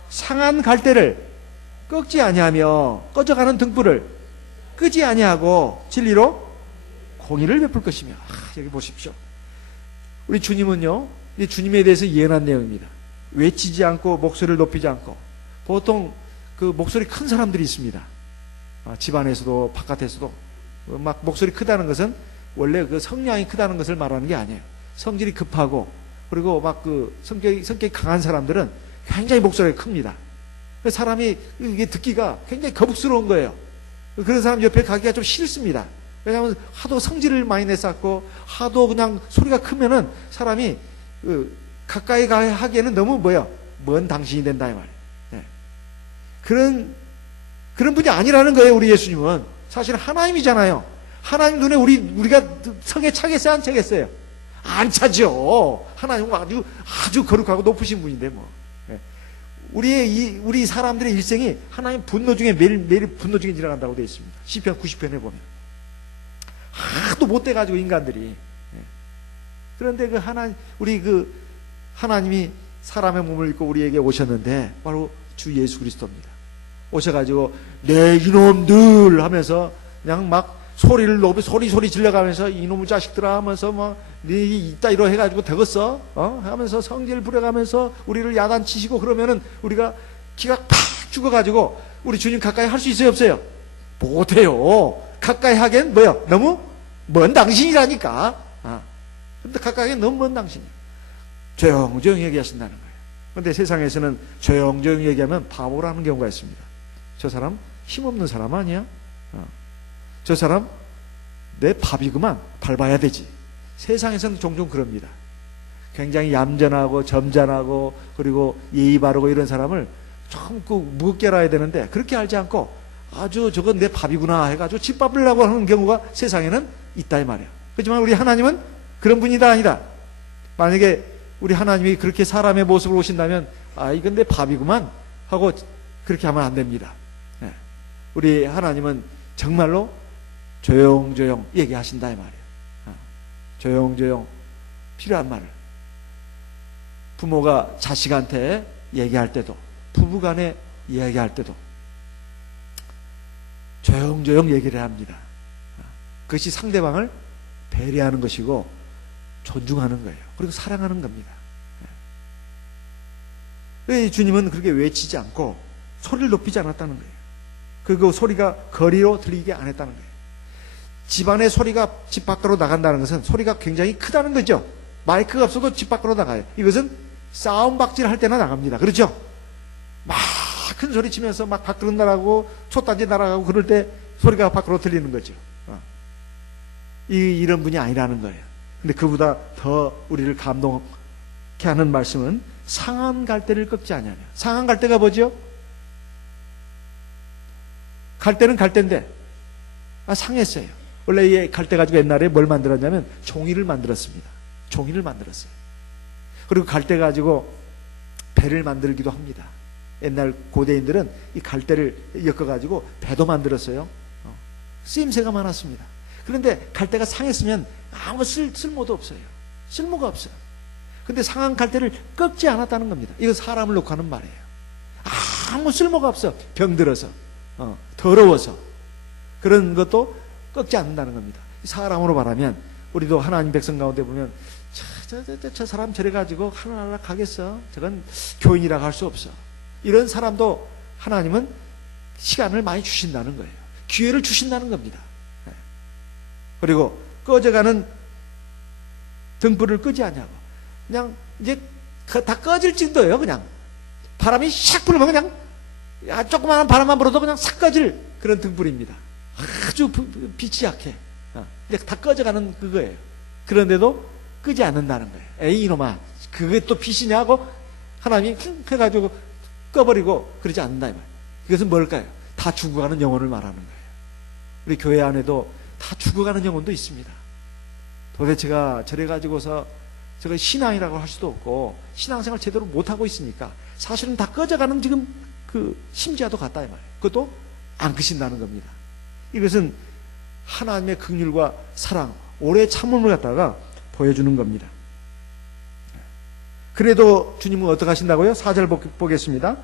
상한 갈대를 꺾지 아니하며 꺼져가는 등불을 끄지 아니하고 진리로 공의를 베풀 것이며. 여기 보십시오. 우리 주님은요, 이 주님에 대해서 예언한 내용입니다. 외치지 않고 목소리를 높이지 않고. 보통 그 목소리 큰 사람들이 있습니다. 집안에서도 바깥에서도 막 목소리 크다는 것은 원래 그 성량이 크다는 것을 말하는 게 아니에요. 성질이 급하고 그리고 막 그 성격이 강한 사람들은 굉장히 목소리가 큽니다. 사람이 이게 듣기가 굉장히 거북스러운 거예요. 그런 사람 옆에 가기가 좀 싫습니다. 왜냐하면 하도 성질을 많이 냈었고 하도 그냥 소리가 크면은 사람이 가까이 하기에는 너무 먼 당신이 된다 이 말이에요. 네. 그런 분이 아니라는 거예요. 우리 예수님은 사실 하나님이잖아요. 하나님 눈에 우리가 성에 차겠어요, 안 차겠어요? 안 차죠. 하나님은 아주 거룩하고 높으신 분인데 뭐. 네. 우리 사람들의 일생이 하나님 분노 중에 매일 분노 중에 지나간다고 되어 있습니다. 시편 90편에 보면 하도 못돼가지고 인간들이. 네. 그런데 하나님이 사람의 몸을 입고 우리에게 오셨는데 바로 주 예수 그리스도입니다. 오셔가지고 내 이놈들 하면서 그냥 막 소리를 높이 소리 질러가면서 이놈의 자식들아 하면서 막 니 이따위로 해가지고 되겠어? 하면서 성질 부려가면서 우리를 야단치시고 그러면은 우리가 기가 팍 죽어가지고 우리 주님 가까이 할 수 있어요, 없어요? 못해요. 가까이 하기엔 너무 먼 당신이라니까. 근데 가까이 하기엔 너무 먼 당신이에요. 조용조용 얘기하신다는 거예요. 근데 세상에서는 조용조용 얘기하면 바보라는 경우가 있습니다. 저 사람 힘없는 사람 아니야? 저 사람 내 밥이구만, 밟아야 되지. 세상에서는 종종 그럽니다. 굉장히 얌전하고 점잖하고 그리고 예의 바르고 이런 사람을 좀 무겁게 알아야 되는데 그렇게 알지 않고 아주 저건 내 밥이구나 해가지고 짓밟으려고 하는 경우가 세상에는 있다 이 말이에요. 그렇지만 우리 하나님은 그런 분이다 아니다. 만약에 우리 하나님이 그렇게 사람의 모습으로 오신다면 이건 내 밥이구만 하고 그렇게 하면 안 됩니다. 네. 우리 하나님은 정말로 조용조용 얘기하신다 이 말이에요. 조용조용 필요한 말을 부모가 자식한테 얘기할 때도 부부간에 이야기할 때도 조용조용 얘기를 합니다. 그것이 상대방을 배려하는 것이고 존중하는 거예요. 그리고 사랑하는 겁니다. 주님은 그렇게 외치지 않고 소리를 높이지 않았다는 거예요. 그리고 소리가 거리로 들리게 안 했다는 거예요. 집안의 소리가 집 밖으로 나간다는 것은 소리가 굉장히 크다는 거죠. 마이크가 없어도 집 밖으로 나가요. 이것은 싸움박질 할 때나 나갑니다. 그렇죠? 막 큰 소리 치면서 막 밖으로 날아가고 촛단지 날아가고 그럴 때 소리가 밖으로 들리는 거죠. 이런 분이 아니라는 거예요. 근데 그보다 더 우리를 감동케 하는 말씀은 상한 갈대를 꺾지 아니하며. 상한 갈대가 뭐죠? 갈대는 갈대인데 상했어요. 원래 이 갈대 가지고 옛날에 뭘 만들었냐면 종이를 만들었습니다. 종이를 만들었어요. 그리고 갈대 가지고 배를 만들기도 합니다. 옛날 고대인들은 이 갈대를 엮어가지고 배도 만들었어요. 쓰임새가 많았습니다. 그런데 갈대가 상했으면 아무 쓸모도 없어요. 쓸모가 없어요. 근데 상한 갈대를 꺾지 않았다는 겁니다. 이거 사람을 놓고 하는 말이에요. 아무 쓸모가 없어. 병들어서 더러워서 그런 것도 꺾지 않는다는 겁니다. 사람으로 말하면 우리도 하나님 백성 가운데 보면 저 사람 저래 가지고 하늘나라 가겠어? 저건 교인이라고 할 수 없어. 이런 사람도 하나님은 시간을 많이 주신다는 거예요. 기회를 주신다는 겁니다. 그리고 꺼져가는 등불을 끄지 않냐고. 그냥 이제 다 꺼질 정도예요. 그냥 바람이 샥 불면 그냥 조그마한 바람만 불어도 그냥 싹 꺼질 그런 등불입니다. 아주 빛이 약해. 이제 다 꺼져가는 그거예요. 그런데도 끄지 않는다는 거예요. 에이 이놈아, 그게 또 빛이냐고 하나님이 해가지고 꺼버리고 그러지 않는다 이 말. 이것은 뭘까요? 다 죽어가는 영혼을 말하는 거예요. 우리 교회 안에도 다 죽어가는 영혼도 있습니다. 도대체가 저래 가지고서 저거 신앙이라고 할 수도 없고 신앙생활 제대로 못하고 있으니까 사실은 다 꺼져가는 지금 그 심지어도 같다 이 말이에요. 그것도 안 끄신다는 겁니다. 이것은 하나님의 긍휼과 사랑, 오래 참음을 갖다가 보여주는 겁니다. 그래도 주님은 어떻게 하신다고요? 4절 보겠습니다.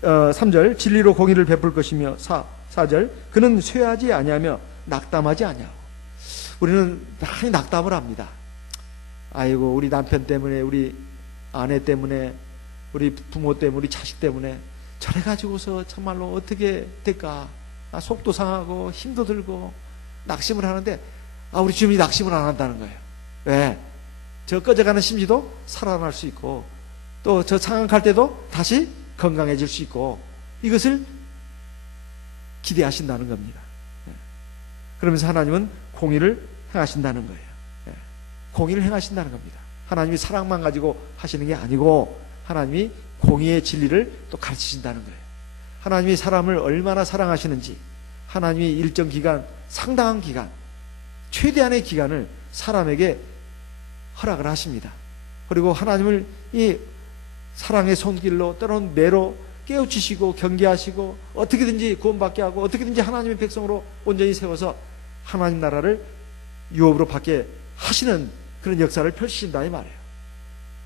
3절 진리로 공의를 베풀 것이며 4절 그는 쇠하지 아니하며 낙담하지 아니하고. 우리는 많이 낙담을 합니다. 아이고 우리 남편 때문에 우리 아내 때문에 우리 부모 때문에 우리 자식 때문에 저래 가지고서 참말로 어떻게 될까 속도 상하고 힘도 들고 낙심을 하는데 우리 주님이 낙심을 안 한다는 거예요. 왜? 저 꺼져가는 심지도 살아날 수 있고 또 저 상황 갈 때도 다시 건강해질 수 있고 이것을 기대하신다는 겁니다. 그러면서 하나님은 공의를 행하신다는 거예요. 공의를 행하신다는 겁니다. 하나님이 사랑만 가지고 하시는 게 아니고 하나님이 공의의 진리를 또 가르치신다는 거예요. 하나님이 사람을 얼마나 사랑하시는지 하나님이 일정 기간, 상당한 기간, 최대한의 기간을 사람에게 허락을 하십니다. 그리고 하나님을 이 사랑의 손길로 때로는 매로 깨우치시고 경계하시고 어떻게든지 구원받게 하고 어떻게든지 하나님의 백성으로 온전히 세워서 하나님 나라를 유업으로 받게 하시는 그런 역사를 펼치신다 이 말이에요.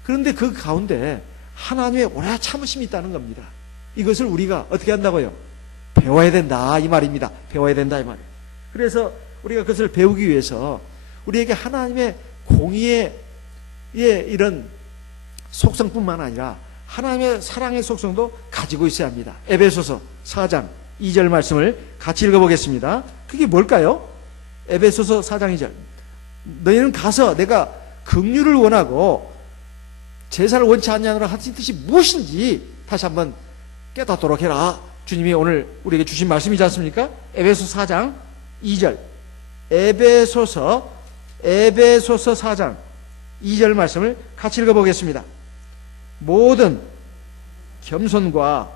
그런데 그 가운데 하나님의 오래 참으심이 있다는 겁니다. 이것을 우리가 어떻게 한다고요? 배워야 된다 이 말입니다. 배워야 된다 이 말이에요. 그래서 우리가 그것을 배우기 위해서 우리에게 하나님의 공의의 이런 속성뿐만 아니라 하나님의 사랑의 속성도 가지고 있어야 합니다. 에베소서 4장 2절 말씀을 같이 읽어보겠습니다. 그게 뭘까요? 에베소서 4장 2절. 너희는 가서 내가 긍휼을 원하고 제사를 원치 않냐노라 하신 뜻이 무엇인지 다시 한번 깨닫도록 해라. 주님이 오늘 우리에게 주신 말씀이지 않습니까? 에베소서 4장 2절. 에베소서 4장 2절 말씀을 같이 읽어보겠습니다. 모든 겸손과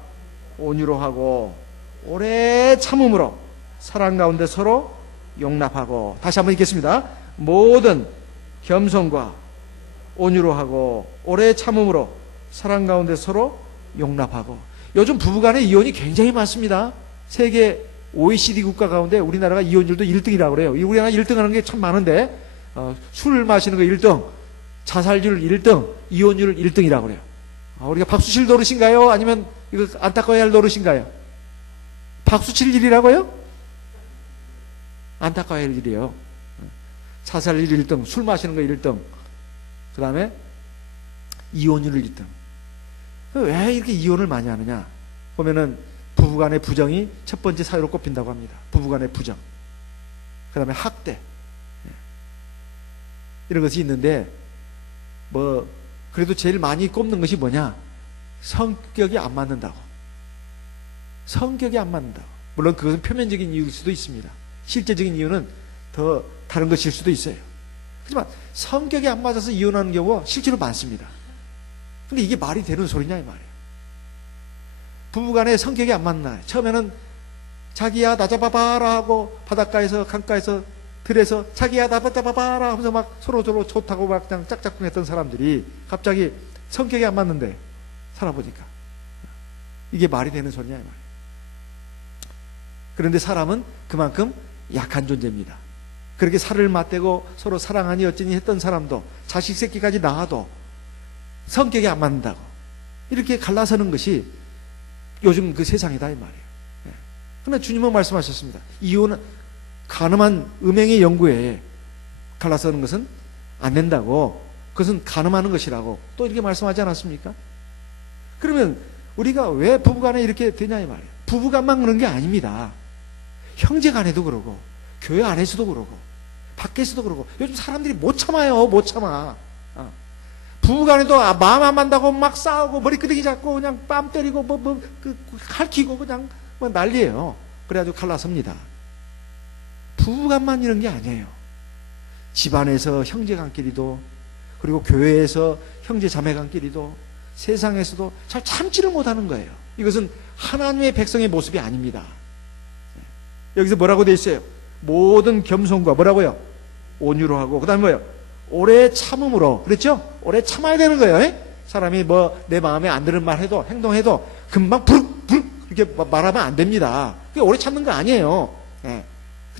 온유로 하고 오래 참음으로 사랑 가운데 서로 용납하고. 다시 한번 읽겠습니다. 모든 겸손과 온유로 하고 오래 참음으로 사랑 가운데 서로 용납하고. 요즘 부부간의 이혼이 굉장히 많습니다. 세계 OECD 국가 가운데 우리나라가 이혼율도 1등이라고 그래요. 우리나라 1등 하는 게 참 많은데 술 마시는 거 1등, 자살률 1등, 이혼율 1등이라고 그래요. 우리가 박수 칠 노릇인가요? 아니면 이거 안타까워야 할 노릇인가요? 박수 칠 일이라고요? 안타까워야 할 일이에요. 자살률 1등, 술 마시는 거 1등, 그 다음에 이혼율 1등. 왜 이렇게 이혼을 많이 하느냐? 보면은 부부간의 부정이 첫 번째 사유로 꼽힌다고 합니다. 부부간의 부정. 그 다음에 학대. 이런 것이 있는데, 그래도 제일 많이 꼽는 것이 뭐냐? 성격이 안 맞는다고. 성격이 안 맞는다고. 물론 그것은 표면적인 이유일 수도 있습니다. 실제적인 이유는 더 다른 것일 수도 있어요. 하지만 성격이 안 맞아서 이혼하는 경우가 실제로 많습니다. 근데 이게 말이 되는 소리냐 이 말이에요. 부부간에 성격이 안 맞나. 처음에는 자기야 나 잡아봐라 하고 바닷가에서 강가에서 들에서 자기야 나 잡아봐라 하면서 막 서로서로 좋다고 막 그냥 짝짝꿍 했던 사람들이 갑자기 성격이 안 맞는데 살아보니까 이게 말이 되는 소리냐 이 말이에요. 그런데 사람은 그만큼 약한 존재입니다. 그렇게 살을 맞대고 서로 사랑하니 어쩌니 했던 사람도 자식 새끼까지 낳아도 성격이 안 맞는다고 이렇게 갈라서는 것이 요즘 그 세상이다 이 말이에요. 그러나 주님은 말씀하셨습니다. 이혼은 간음한 음행의 연구에 갈라서는 것은 안 된다고. 그것은 간음하는 것이라고 또 이렇게 말씀하지 않았습니까? 그러면 우리가 왜 부부간에 이렇게 되냐 이 말이에요. 부부간만 그런 게 아닙니다. 형제간에도 그러고 교회 안에서도 그러고 밖에서도 그러고 요즘 사람들이 못 참아요. 못 참아. 부부간에도 마음 안 맞다고 막 싸우고 머리끄댕이 잡고 그냥 뺨 때리고 칼키고 그냥 난리예요. 그래가지고 갈라섭니다. 부부간만 이런 게 아니에요. 집안에서 형제간끼리도 그리고 교회에서 형제 자매간끼리도 세상에서도 잘 참지를 못하는 거예요. 이것은 하나님의 백성의 모습이 아닙니다. 여기서 뭐라고 돼 있어요? 모든 겸손과 뭐라고요? 온유로 하고 그 다음에 뭐예요? 오래 참음으로. 그랬죠? 오래 참아야 되는 거예요. 사람이 내 마음에 안 드는 말 해도 행동해도 금방 부룩부룩 이렇게 말하면 안 됩니다. 그게 오래 참는 거 아니에요.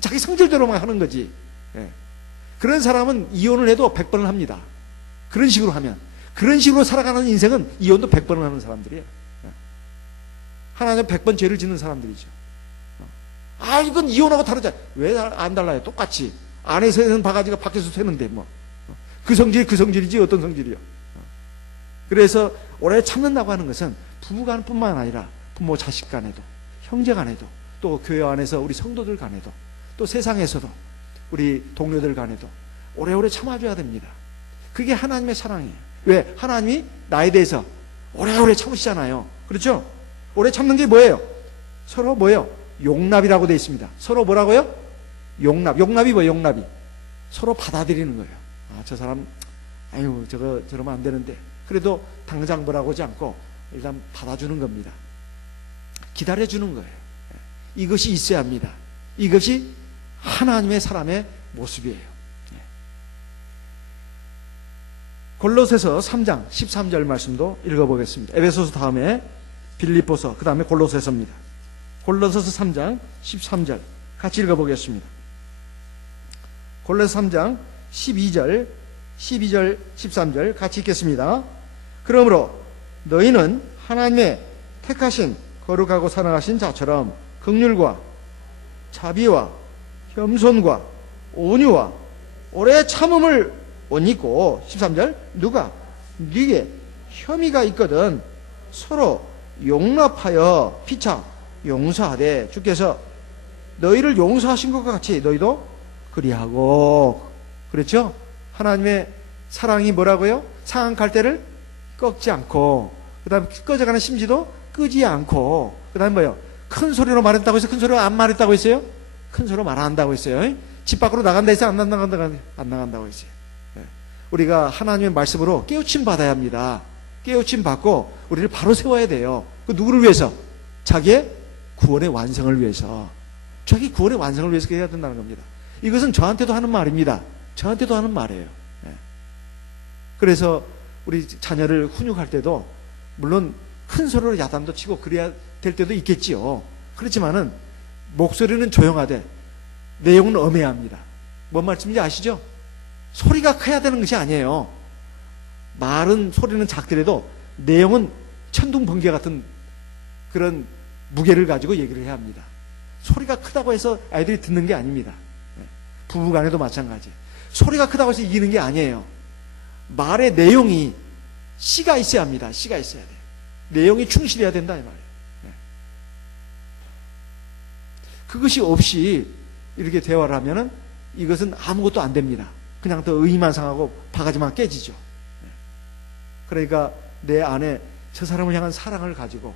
자기 성질대로만 하는 거지. 그런 사람은 이혼을 해도 100번을 합니다. 그런 식으로 하면. 그런 식으로 살아가는 인생은 이혼도 100번을 하는 사람들이에요. 하나는 100번 죄를 짓는 사람들이죠. 이건 이혼하고 다르잖아. 왜 안 달라요? 똑같이. 안에서 새는 바가지가 밖에서 새는데 뭐. 그 성질이 그 성질이지 어떤 성질이요. 그래서 오래 참는다고 하는 것은 부부간뿐만 아니라 부모 자식 간에도 형제 간에도 또 교회 안에서 우리 성도들 간에도, 또 세상에서도 우리 동료들 간에도 오래오래 참아줘야 됩니다. 그게 하나님의 사랑이에요. 왜? 하나님이 나에 대해서 오래오래 참으시잖아요. 그렇죠? 오래 참는 게 뭐예요? 서로 뭐예요? 용납이라고 되어 있습니다. 서로 뭐라고요? 용납. 용납이 뭐예요? 용납이 서로 받아들이는 거예요. 아, 저 사람 아유 저러면 안 되는데, 그래도 당장 뭐라고 하지 않고 일단 받아주는 겁니다. 기다려주는 거예요. 이것이 있어야 합니다. 이것이 하나님의 사람의 모습이에요. 골로새서 3장 13절 말씀도 읽어보겠습니다. 에베소서 다음에 빌립보서, 그 다음에 골로새서입니다. 골로새서 3장 13절 같이 읽어보겠습니다. 골로새 3장 12절 13절 같이 읽겠습니다. 그러므로 너희는 하나님의 택하신 거룩하고 사랑하신 자처럼 긍휼과 자비와 겸손과 온유와 오래 참음을 옷 입고, 13절 누가 네게 혐의가 있거든 서로 용납하여 피차 용서하되 주께서 너희를 용서하신 것과 같이 너희도 그리하고. 그렇죠? 하나님의 사랑이 뭐라고요? 상한 갈대를 꺾지 않고, 그 다음에 꺼져가는 심지도 끄지 않고, 그 다음에 뭐요? 큰 소리로 말했다고 해서 큰 소리로 안 말했다고 했어요? 큰 소리로 말 안 한다고 했어요. 집 밖으로 나간다 해서 안 나간다고 했어요. 우리가 하나님의 말씀으로 깨우침 받아야 합니다. 깨우침 받고 우리를 바로 세워야 돼요. 그 누구를 위해서? 자기의 구원의 완성을 위해서. 자기 구원의 완성을 위해서 해야 된다는 겁니다. 이것은 저한테도 하는 말입니다. 저한테도 하는 말이에요. 그래서 우리 자녀를 훈육할 때도 물론 큰 소리로 야단도 치고 그래야 될 때도 있겠지요. 그렇지만은 목소리는 조용하되 내용은 엄해야 합니다. 뭔 말씀인지 아시죠? 소리가 커야 되는 것이 아니에요. 말은 소리는 작더라도 내용은 천둥 번개 같은 그런 무게를 가지고 얘기를 해야 합니다. 소리가 크다고 해서 아이들이 듣는 게 아닙니다. 부부간에도 마찬가지. 소리가 크다고 해서 이기는 게 아니에요. 말의 내용이 씨가 있어야 합니다. 씨가 있어야 돼요. 내용이 충실해야 된다 이 말이에요. 그것이 없이 이렇게 대화를 하면은 이것은 아무것도 안 됩니다. 그냥 더 의의만 상하고 바가지만 깨지죠. 그러니까 내 안에 저 사람을 향한 사랑을 가지고,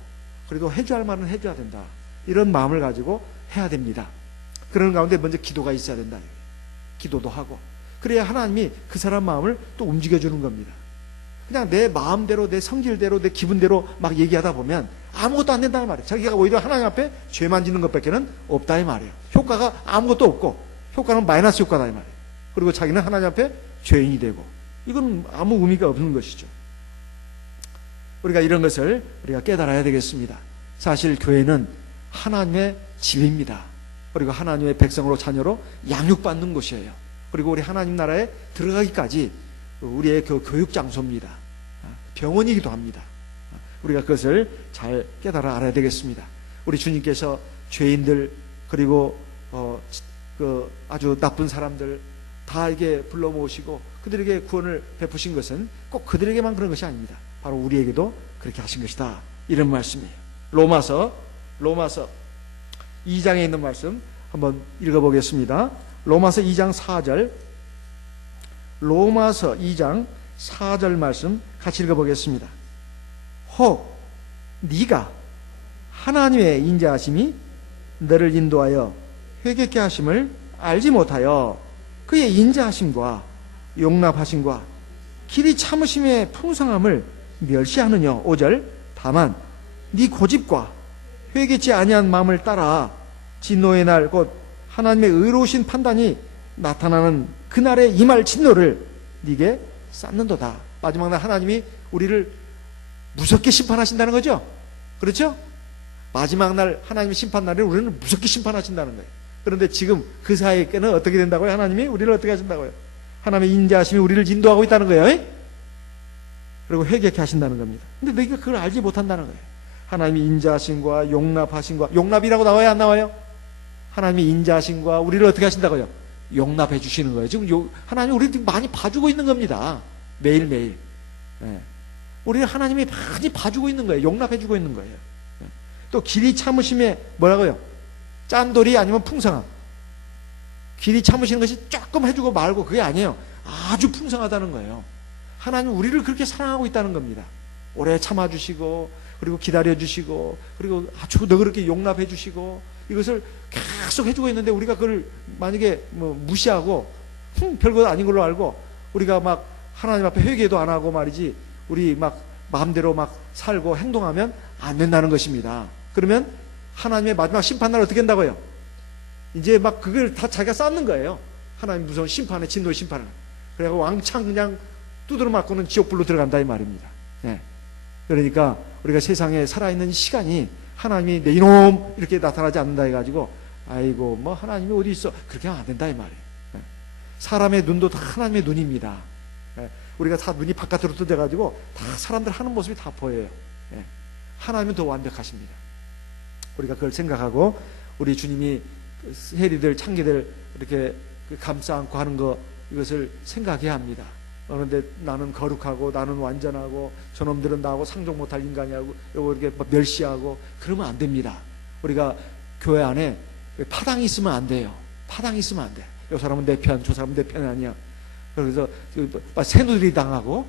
그래도 해줘야 할 말은 해줘야 된다, 이런 마음을 가지고 해야 됩니다. 그런 가운데 먼저 기도가 있어야 된다. 기도도 하고, 그래야 하나님이 그 사람 마음을 또 움직여주는 겁니다. 그냥 내 마음대로, 내 성질대로, 내 기분대로 막 얘기하다 보면 아무것도 안 된다는 말이에요. 자기가 오히려 하나님 앞에 죄만 짓는 것밖에는 없다 이 말이에요. 효과가 아무것도 없고, 효과는 마이너스 효과다 이 말이에요. 그리고 자기는 하나님 앞에 죄인이 되고, 이건 아무 의미가 없는 것이죠. 우리가 이런 것을 우리가 깨달아야 되겠습니다. 사실 교회는 하나님의 집입니다. 그리고 하나님의 백성으로, 자녀로 양육받는 곳이에요. 그리고 우리 하나님 나라에 들어가기까지 우리의 그 교육 장소입니다. 병원이기도 합니다. 우리가 그것을 잘 깨달아 알아야 되겠습니다. 우리 주님께서 죄인들, 그리고 그 아주 나쁜 사람들 다 이게 불러 모으시고 그들에게 구원을 베푸신 것은 꼭 그들에게만 그런 것이 아닙니다. 바로 우리에게도 그렇게 하신 것이다, 이런 말씀이에요. 로마서 2장에 있는 말씀 한번 읽어보겠습니다. 로마서 2장 4절, 로마서 2장 4절 말씀 같이 읽어보겠습니다. 혹 네가 하나님의 인자하심이 너를 인도하여 회개케 하심을 알지 못하여 그의 인자하심과 용납하심과 길이 참으심의 풍성함을 멸시하느냐. 5절 다만 네 고집과 회개치 아니한 마음을 따라 진노의 날 곧 하나님의 의로우신 판단이 나타나는 그날에 임할 진노를 네게 쌓는도다. 마지막 날 하나님이 우리를 무섭게 심판하신다는 거죠. 그렇죠? 마지막 날 하나님의 심판 날에 우리는 무섭게 심판하신다는 거예요. 그런데 지금 그 사이에는 어떻게 된다고요? 하나님이 우리를 어떻게 하신다고요? 하나님의 인자하심이 우리를 인도하고 있다는 거예요. 그리고 회개케 하신다는 겁니다. 근데 너희가 그걸 알지 못한다는 거예요. 하나님이 인자하심과 용납하심과, 용납이라고 나와요, 안 나와요? 하나님이 인자하심과 우리를 어떻게 하신다고요? 용납해 주시는 거예요. 지금 하나님이 우리를 많이 봐주고 있는 겁니다. 매일매일. 우리를 하나님이 많이 봐주고 있는 거예요. 용납해 주고 있는 거예요. 또 길이 참으심에 뭐라고요? 짠돌이 아니면 풍성함. 길이 참으시는 것이 조금 해주고 말고 그게 아니에요. 아주 풍성하다는 거예요. 하나님은 우리를 그렇게 사랑하고 있다는 겁니다. 오래 참아주시고, 그리고 기다려주시고, 그리고 아주 너그럽게 용납해주시고, 이것을 계속 해주고 있는데 우리가 그걸 만약에 뭐 무시하고 별거 아닌 걸로 알고 우리가 막 하나님 앞에 회개도 안 하고 말이지, 우리 막 마음대로 막 살고 행동하면 안 된다는 것입니다. 그러면 하나님의 마지막 심판날 어떻게 된다고요? 이제 막 그걸 다 자기가 쌓는 거예요. 하나님 무서운 심판에, 진노의 심판을. 그래서 왕창 그냥 두드러 맞고는 지옥불로 들어간다 이 말입니다. 네. 그러니까 우리가 세상에 살아있는 시간이 하나님이 내 이놈 이렇게 나타나지 않는다 해가지고 아이고 뭐 하나님이 어디 있어, 그렇게 하면 안 된다 이 말이에요. 네. 사람의 눈도 다 하나님의 눈입니다. 네. 우리가 다 눈이 바깥으로 뜯어가지고 다 사람들 하는 모습이 다 보여요. 네. 하나님은 더 완벽하십니다. 우리가 그걸 생각하고 우리 주님이 해리들 창기들 이렇게 감싸 안고 하는 거, 이것을 생각해야 합니다. 그런데 나는 거룩하고 나는 완전하고 저놈들은 나하고 상종 못할 인간이라고 요거 이렇게 멸시하고 그러면 안 됩니다. 우리가 교회 안에 파당이 있으면 안 돼요. 파당이 있으면 안 돼. 요 사람은 내 편, 저 사람은 내 편이 아니야. 그래서 새누리 당하고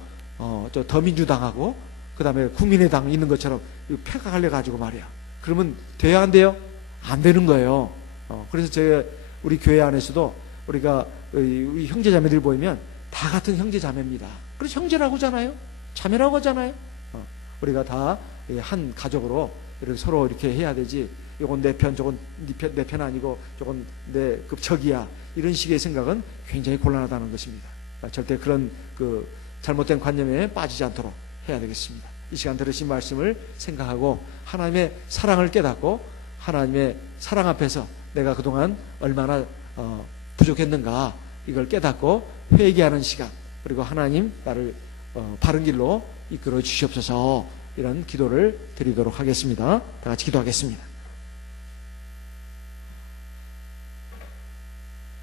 저 더민주 당하고 그다음에 국민의당 있는 것처럼 폐가갈래 가지고 말이야. 그러면 돼야 안 돼요? 안 되는 거예요. 그래서 제가 우리 교회 안에서도 우리가 우리 형제자매들 보이면 다 같은 형제자매입니다. 그래서 형제라고 하잖아요. 자매라고 하잖아요. 우리가 다 한 가족으로 이렇게 서로 이렇게 해야 되지. 이건 내 편, 저건 내 편 아니고 저건 내 적이야. 이런 식의 생각은 굉장히 곤란하다는 것입니다. 절대 그런 그 잘못된 관념에 빠지지 않도록 해야 되겠습니다. 이 시간 들으신 말씀을 생각하고 하나님의 사랑을 깨닫고 하나님의 사랑 앞에서 내가 그동안 얼마나 부족했는가 이걸 깨닫고 회개하는 시간, 그리고 하나님 나를 바른 길로 이끌어 주시옵소서, 이런 기도를 드리도록 하겠습니다. 다 같이 기도하겠습니다.